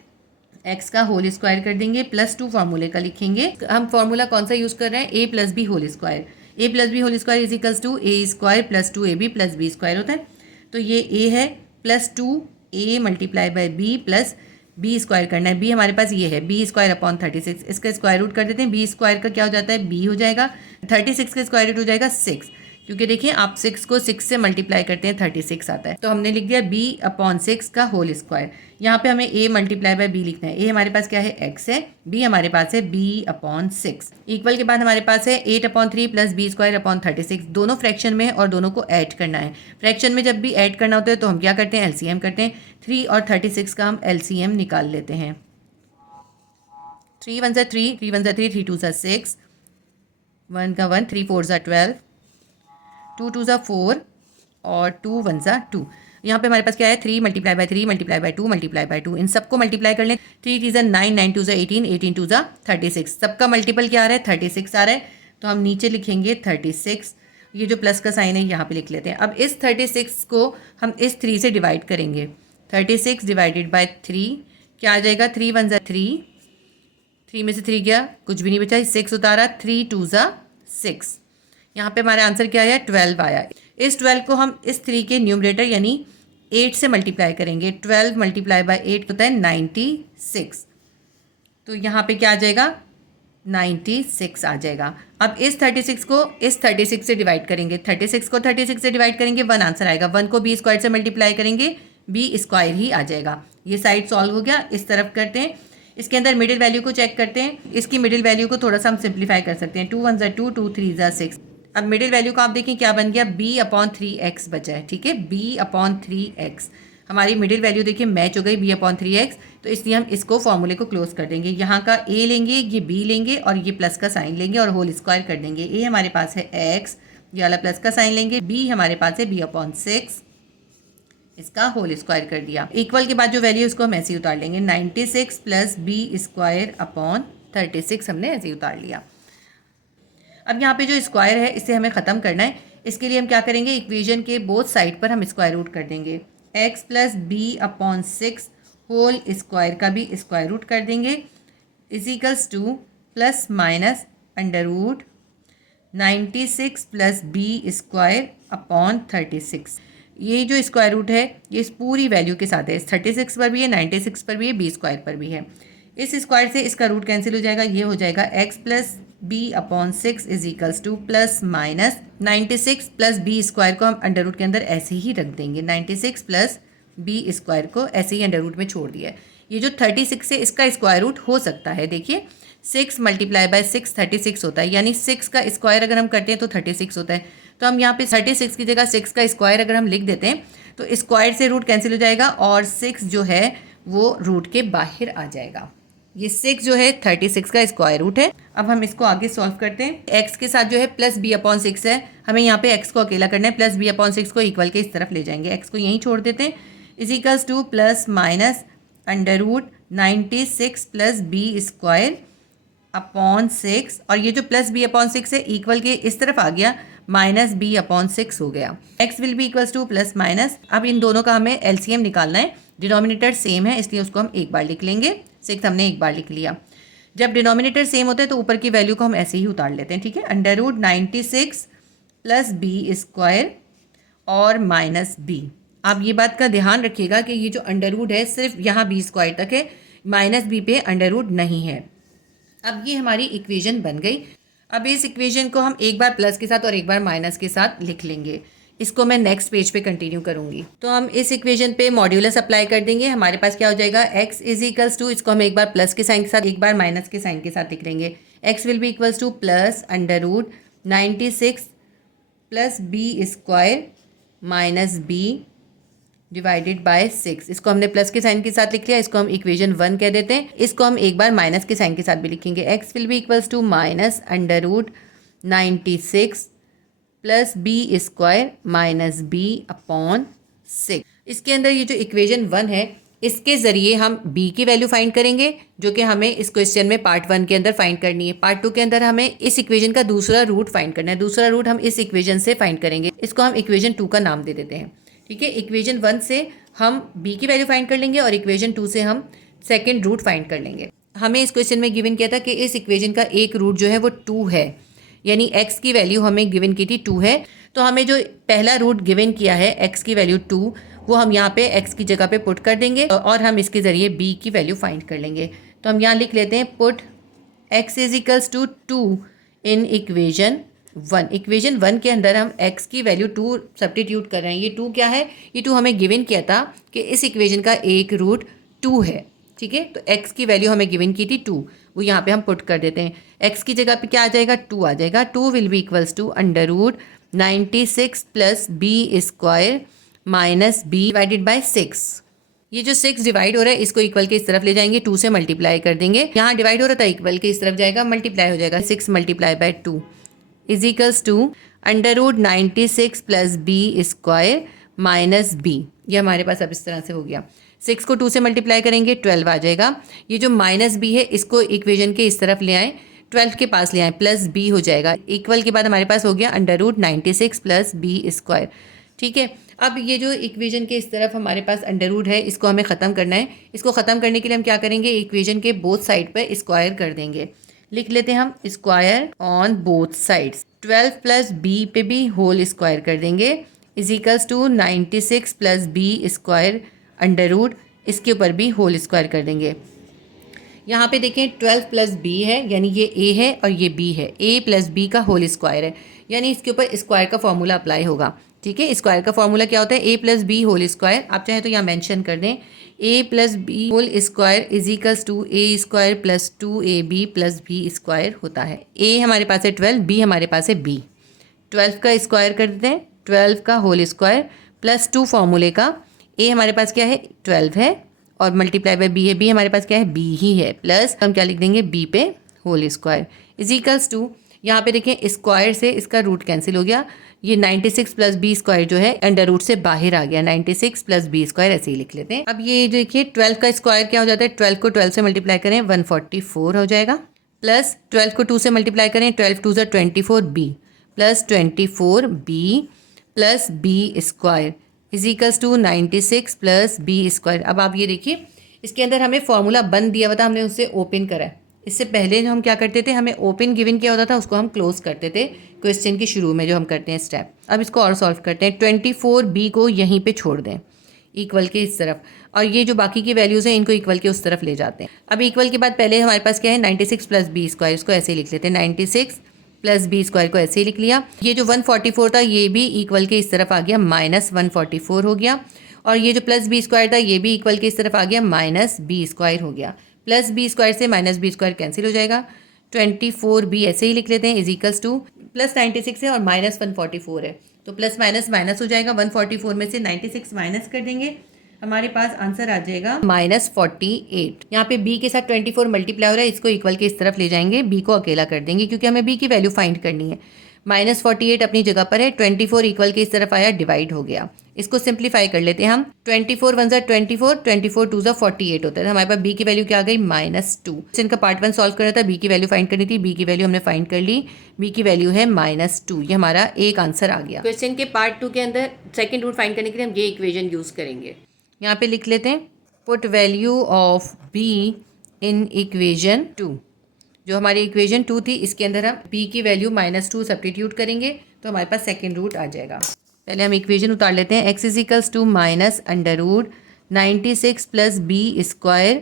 x का होल स्क्वायर कर देंगे, +2 फार्मूले का लिखेंगे। हम फार्मूला कौन सा यूज़ कर रहे हैं, a plus B whole square. a plus B whole square is equals to a² plus 2ab plus b² होता है। तो ये a है +2a multiply by b plus b² करना है। b हमारे पास ये है b²/36, इसका स्क्वायर रूट कर देते हैं। b² का क्या हो जाता है, b हो जाएगा। 36 का स्क्वायर रूट हो जाएगा 6, क्योंकि देखिए आप 6 को 6 से मल्टीप्लाई करते हैं 36 आता है। तो हमने लिख दिया b/6 का होल स्क्वायर। यहाँ पे हमें a मल्टीप्लाई बाय b लिखना है। a हमारे पास क्या है, x है, b हमारे पास है b/6। इक्वल के बाद हमारे पास है 8/3 प्लस b²/36, दोनों फ्रैक्शन में और दोनों को ऐड करना है। फ्रैक्शन में जब भी ऐड करना होता है तो हम क्या करते हैं, LCM करते हैं। 3 और 36 का हम LCM निकाल लेते हैं। 3 1 3, 3 1 3, 3 2 6, 1 का 1, 3 4 12, 2 2 4 और 2 1 2। यहाँ पे हमारे पास क्या है, 3 multiply by 3 multiply by 2 multiply by 2, इन सबको मल्टीप्लाई कर लें। 3 3 9, 9 2 18, 18 2 36। सबका मल्टीपल क्या आ रहा है, 36 आ रहा है। तो हम नीचे लिखेंगे 36, ये जो प्लस का साइन है यहाँ पे लिख लेते हैं। अब इस 36 को हम इस 3 से डिवाइड करेंगे। 36 डिवाइडेड बाय 3 क्या आ जाएगा, 3 1 3, 3 में से 3 गया, कुछ भी नहीं बचा, 6 उतारा, 3 2 6। यहाँ पे हमारा आंसर क्या आया, 12 आया। इस 12 को हम इस 3 के न्यूमरेटर यानी 8 से मल्टीप्लाई करेंगे। 12 मल्टीप्लाई बाय 8 होता है 96। तो यहाँ पे क्या आ जाएगा, 96 आ जाएगा। अब इस 36 को इस 36 से डिवाइड करेंगे। 36 को 36 से डिवाइड करेंगे, 1 आंसर आएगा। 1 को b² से मल्टीप्लाई करेंगे, b² ही आ जाएगा। ये साइड सॉल्व हो गया। इस तरफ करते हैं, इसके अंदर मिडिल वैल्यू को चेक करते हैं। इसकी मिडिल वैल्यू को थोड़ा सा हम सिंप्लीफाई कर सकते हैं। 2 1 2, 2 3 6। अब मिडिल वैल्यू को आप देखें क्या बन गया, b/3x बचा है। ठीक है, b/3x हमारी मिडिल वैल्यू देखिए मैच हो गई b/3x। तो इसलिए हम इसको फॉर्मूले को क्लोज कर देंगे। यहाँ का a लेंगे, ये b लेंगे और ये प्लस का साइन लेंगे और होल स्क्वायर कर देंगे। a हमारे पास है x, ये वाला प्लस का साइन लेंगे। b हमारे पास है b/6, इसका होल स्क्वायर कर दिया। इक्वल के बाद जो वैल्यू उसको हम ऐसे ही उतार लेंगे। 96 प्लस b² अपॉन 36 हमने ऐसे ही उतार लिया। अब यहाँ पे जो स्क्वायर है इसे हमें ख़त्म करना है। इसके लिए हम क्या करेंगे, इक्वेशन के बोथ साइड पर हम स्क्वायर रूट कर देंगे। x plus b upon 6 whole square का भी स्क्वायर रूट कर देंगे equals to plus minus under root 96 plus B square upon 36। ये जो स्क्वायर रूट है ये इस पूरी वैल्यू के साथ है, 36 पर भी है, 96 पर भी है, बी स्क्वायर पर भी है। इस स्क्वायर से इसका रूट कैंसिल हो जाएगा, ये हो जाएगा x plus b upon 6 is equals to plus minus 96 plus B square को हम अंडर रूट के अंदर ऐसे ही रख देंगे। 96 प्लस बी स्क्वायर को ऐसे ही अंडर रूट में छोड़ दिया है। ये जो 36 है इसका स्क्वायर रूट हो सकता है, देखिए 6 मल्टीप्लाई बाय 6 36 होता है, यानी 6 का स्क्वायर अगर हम करते हैं तो 36 होता है। तो हम यहाँ पे 36 की जगह 6 का स्क्वायर अगर हम लिख देते हैं तो स्क्वायर से रूट कैंसिल हो जाएगा और 6 जो है वो रूट के बाहर आ जाएगा। ये 6 जो है 36 का स्क्वायर रूट है। अब हम इसको आगे सॉल्व करते हैं। x के साथ जो है प्लस बी अपॉन 6 है, हमें यहाँ पे x को अकेला करना है, प्लस बी अपॉन 6 को इक्वल के इस तरफ ले जाएंगे, x को यहीं छोड़ देते हैं is equals to plus minus under root 96 plus B square upon 6 और ये जो प्लस बी अपॉन 6 है इक्वल के इस तरफ आ गया, माइनस बी अपॉन 6 हो गया। x will be equals to plus minus. अब इन दोनों का हमें एलसीएम निकालना है, डिनोमिनेटर सेम है इसलिए उसको हम एक बार लिख लेंगे, 6 हमने एक बार लिख लिया। जब डिनोमिनेटर सेम होता है तो ऊपर की वैल्यू को हम ऐसे ही उतार लेते हैं, ठीक है। Under root 96 plus B square और माइनस बी। आप ये बात का ध्यान रखिएगा कि ये जो अंडर रूट है सिर्फ यहाँ बी स्क्वायर तक है, माइनस बी पे अंडर रूट नहीं है। अब ये हमारी इक्वेशन बन गई। अब इस इक्वेशन को हम एक बार प्लस के साथ और एक बार माइनस के साथ लिख लेंगे। इसको मैं नेक्स्ट पेज पे कंटिन्यू करूंगी। तो हम इस इक्वेशन पे मॉड्यूलस अप्लाई कर देंगे। हमारे पास क्या हो जाएगा, x इज इक्वल्स टू, इसको हम एक बार प्लस के साइन के साथ एक बार माइनस के साइन के साथ लिख लेंगे। x will be equals to plus under root 96 plus B square minus b divided by 6। इसको हमने प्लस के साइन के साथ लिख लिया, इसको हम इक्वेशन 1 कह देते हैं। इसको हम एक बार माइनस के साइन के साथ भी लिखेंगे। x will be equals to minus under root 96 plus B square minus b upon 6। इसके अंदर ये जो इक्वेशन 1 है इसके ज़रिए हम b की वैल्यू फाइंड करेंगे, जो कि हमें इस क्वेश्चन में पार्ट 1 के अंदर फाइंड करनी है। पार्ट 2 के अंदर हमें इस इक्वेशन का दूसरा रूट फाइंड करना है। दूसरा रूट हम इस इक्वेशन से फाइंड करेंगे, इसको हम इक्वेशन 2 का नाम दे देते हैं, ठीक है। इक्वेशन 1 से हम b की वैल्यू फाइंड कर लेंगे और इक्वेशन 2 से हम सेकेंड रूट फाइंड कर लेंगे। हमें इस क्वेश्चन में गिवन किया था कि इस इक्वेशन का एक रूट जो है वो 2 है, यानी x की वैल्यू हमें गिवन की थी 2 है। तो हमें जो पहला रूट गिवन किया है x की वैल्यू 2, वो हम यहाँ पे x की जगह पे पुट कर देंगे और हम इसके ज़रिए b की वैल्यू फाइंड कर लेंगे। तो हम यहाँ लिख लेते हैं put x is equals to 2 in equation 1। Equation 1 के अंदर हम x की वैल्यू 2 सब्स्टिट्यूट कर रहे हैं। ये 2 क्या है, ये 2 हमें गिवन किया था कि इस इक्वेशन का एक रूट 2 है, ठीक है। तो x की वैल्यू हमें गिवन की थी 2, वो यहाँ पे हम पुट कर देते हैं। x की जगह पे क्या आ जाएगा, 2 आ जाएगा। 2 will be equals to under root 96 plus B square minus b divided by 6। ये जो 6 डिवाइड हो रहा है इसको इक्वल के इस तरफ ले जाएंगे, 2 से मल्टीप्लाई कर देंगे। यहाँ डिवाइड हो रहा था, इक्वल के इस तरफ जाएगा, मल्टीप्लाई हो जाएगा। 6 multiply by 2 is equals to under root 96 plus B square minus b. ये हमारे पास अब इस तरह से हो गया। 6 को 2 से मल्टीप्लाई करेंगे, 12 आ जाएगा। ये जो माइनस बी है इसको इक्वेशन के इस तरफ ले आएँ, 12 के पास ले आएँ, प्लस बी हो जाएगा। इक्वल के बाद हमारे पास हो गया under root 96 plus B square, ठीक है। अब ये जो इक्वेशन के इस तरफ हमारे पास अंडर रूट है इसको हमें ख़त्म करना है। इसको ख़त्म करने के लिए हम क्या करेंगे, इक्वेशन के बोथ साइड पर स्क्वायर कर देंगे। लिख लेते हैं हम square on both sides. 12 plus b पे भी होल स्क्वायर कर देंगे is equals to 96 plus B square under root, इसके ऊपर भी होल स्क्वायर कर देंगे। यहाँ पे देखें 12 प्लस बी है, यानी ये a है और ये b है। a प्लस बी का होल स्क्वायर है, यानी इसके ऊपर स्क्वायर का फॉर्मूला अप्लाई होगा, ठीक है। स्क्वायर का फॉर्मूला क्या होता है, a plus B whole square. आप चाहे तो यहाँ मेंशन कर दें, a plus B whole square is equals to a square plus 2ab plus b square होता है। a हमारे पास है 12, b हमारे पास है b। 12 का स्क्वायर कर देते हैं, 12 का होल स्क्वायर प्लस 2 फॉर्मूले का। a हमारे पास क्या है, 12 है और मल्टीप्लाई बाय b है। b हमारे पास क्या है, b ही है, प्लस हम क्या लिख देंगे, b पे whole square is equals to, यहाँ पे देखें स्क्वायर से इसका रूट कैंसिल हो गया। ये 96 प्लस बी स्क्वायर जो है अंडर रूट से बाहर आ गया, 96 प्लस बी स्क्वायर ऐसे ही लिख लेते हैं। अब ये देखिए 12 का स्क्वायर क्या हो जाता है, 12 को 12 से मल्टीप्लाई करें 144 हो जाएगा। प्लस 12 को 2 से मल्टीप्लाई करें, 12 2 ज़ा 24b plus 24b plus B square is equals to 96 plus B square. अब आप ये देखिए, इसके अंदर हमें फॉर्मूला बंद दिया हुआ था, हमने उससे ओपन करा है। इससे पहले जो हम क्या करते थे, हमें ओपन गिवन किया होता था, उसको हम क्लोज करते थे क्वेश्चन के शुरू में जो हम करते हैं स्टेप। अब इसको और सॉल्व करते हैं। 24b को यहीं पे छोड़ दें इक्वल के इस तरफ, और ये जो बाकी की वैल्यूज़ हैं इनको इक्वल के उस तरफ ले जाते हैं। अब इक्वल के बाद पहले हमारे पास क्या है, 96 प्लस बी स्क्वायर, इसको ऐसे ही लिख लेते हैं। 96 प्लस बी स्क्वायर को ऐसे ही लिख लिया। ये जो 144 था ये भी इक्वल के इस तरफ आ गया, माइनस 144 हो गया। और ये जो प्लस बी स्क्वायर था ये भी इक्वल के इस तरफ आ गया, माइनस बी स्क्वायर हो गया। प्लस बी स्क्वायर से माइनस बी स्क्वायर कैंसिल हो जाएगा। 24b ऐसे ही लिख लेते हैं, इज इक्वल्स टू प्लस 96 है और माइनस 144 है, तो प्लस माइनस माइनस हो जाएगा। 144 में से 96 माइनस कर देंगे, हमारे पास आंसर आ जाएगा -48। यहाँ पे b के साथ 24 मल्टीप्लाई हो रहा है, इसको इक्वल के इस तरफ ले जाएंगे, b को अकेला कर देंगे क्योंकि हमें b की वैल्यू फाइंड करनी है। -48 अपनी जगह पर है, 24 इक्वल के इस तरफ आया, डिवाइड हो गया। इसको सिंप्लीफाई कर लेते हैं हम। 24 1 ज़ा 24, 24 2 ज़ा 48 होता है। हमारे पास b की वैल्यू क्या आ गई, -2। इनका पार्ट 1 सॉल्व करना था, b की वैल्यू फाइंड करनी थी, b की वैल्यू हमने फाइंड कर ली, b की वैल्यू है -2। ये हमारा एक आंसर आ गया। क्वेश्चन के पार्ट 2 के अंदर सेकेंड रूट फाइंड करने के लिए हम ये इक्वेशन यूज़ करेंगे। यहाँ पे लिख लेते हैं, put value of b in equation 2। जो हमारी इक्वेशन 2 थी इसके अंदर हम b की वैल्यू -2 सब्स्टिट्यूट करेंगे तो हमारे पास सेकेंड रूट आ जाएगा। पहले हम इक्वेशन उतार लेते हैं। x is equals to minus under root 96 plus B square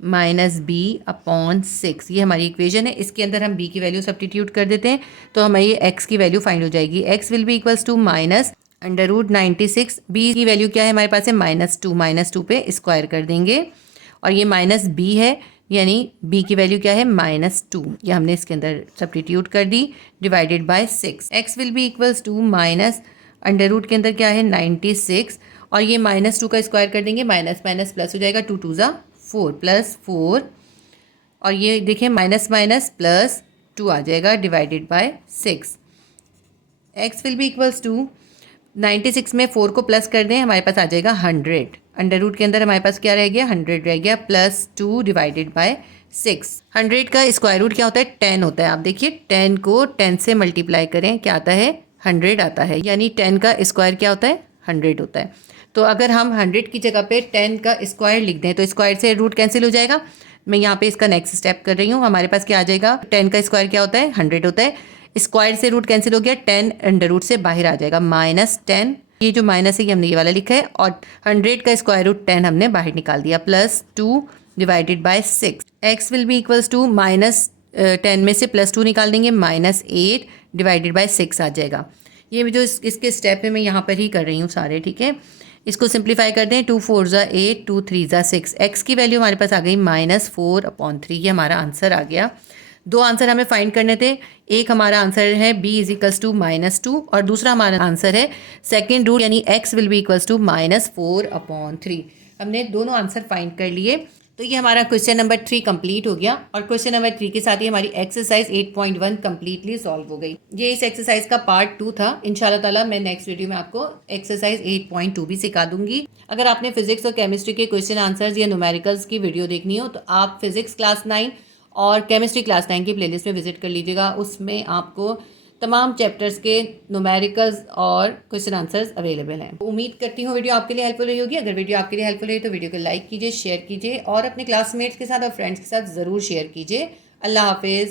minus b upon 6, ये हमारी इक्वेशन है। इसके अंदर हम b की वैल्यू सब्स्टिट्यूट कर देते हैं तो हमारी x की वैल्यू फाइंड हो जाएगी। x will be equals to minus under root 96, b की वैल्यू क्या है हमारे पास है -2 पे स्क्वायर कर देंगे और ये माइनस b है, यानी b की वैल्यू क्या है -2, ये हमने इसके अंदर सब्स्टिट्यूट कर दी, divided by 6। x will be equals to minus under root के अंदर क्या है 96 और ये -2 का स्क्वायर कर देंगे, माइनस माइनस प्लस हो जाएगा, 2 2 ज़ा 4 प्लस 4 और ये देखिए माइनस माइनस प्लस 2 आ जाएगा, divided by 6। x will be equals to 96 में 4 को प्लस कर दें, हमारे पास आ जाएगा 100। अंडर रूट के अंदर हमारे पास क्या रह गया, 100 रह गया, प्लस 2 डिवाइडेड बाय 6। 100 का स्क्वायर रूट क्या होता है, 10 होता है। आप देखिए 10 को 10 से मल्टीप्लाई करें, क्या आता है, 100 आता है, यानी 10 का स्क्वायर क्या होता है, 100 होता है। तो अगर हम 100 की जगह पे 10 का स्क्वायर लिख दें तो स्क्वायर से रूट कैंसिल हो जाएगा। मैं यहाँ पे इसका नेक्स्ट स्टेप कर रही हूँ। हमारे पास क्या आ जाएगा, 10 का स्क्वायर क्या होता है, 100 होता है, स्क्वायर से रूट कैंसिल हो गया, 10 अंडर रूट से बाहर आ जाएगा, -10। ये जो माइनस है ये हमने ये वाला लिखा है और 100 का स्क्वायर रूट 10 हमने बाहर निकाल दिया, plus 2 divided by 6। x will be equals to -10 में से +2 निकाल देंगे, -8 डिवाइडेड बाय 6 आ जाएगा। ये जो इसके स्टेप है मैं यहाँ पर ही कर रही हूँ सारे, ठीक है। इसको सिंप्लीफाई कर दें, 2 4 ज़ा 8, 2 3 ज़ा 6। x की वैल्यू हमारे पास आ गई -4/3, ये हमारा आंसर आ गया। दो आंसर हमें फाइंड करने थे, एक हमारा आंसर है b इज इक्वल्स टू -2 और दूसरा हमारा आंसर है सेकेंड रूट यानी x will be equals to -4/3। हमने दोनों आंसर फाइंड कर लिए। तो ये हमारा क्वेश्चन नंबर 3 कंप्लीट हो गया और क्वेश्चन नंबर 3 के साथ ही हमारी एक्सरसाइज 8.1 कंप्लीटली सॉल्व हो गई। ये इस एक्सरसाइज का पार्ट 2 था। इंशाल्लाह ताला मैं नेक्स्ट वीडियो में आपको एक्सरसाइज 8.2 भी सिखा दूंगी। अगर आपने फिजिक्स और केमिस्ट्री के क्वेश्चन आंसर्स या न्यूमेरिकल्स की वीडियो देखनी हो तो आप फिजिक्स क्लास 9 और केमिस्ट्री क्लास 9 की प्लेलिस्ट में विजिट कर लीजिएगा। उसमें आपको तमाम चैप्टर्स के न्यूमेरिकल्स और क्वेश्चन आंसर्स अवेलेबल हैं। उम्मीद करती हूँ वीडियो आपके लिए हेल्पफुल रही होगी। अगर वीडियो आपके लिए हेल्पफुल रही तो वीडियो को लाइक कीजिए, शेयर कीजिए और अपने क्लासमेट्स के साथ और फ्रेंड्स के साथ ज़रूर शेयर कीजिए। अल्लाह हाफिज़।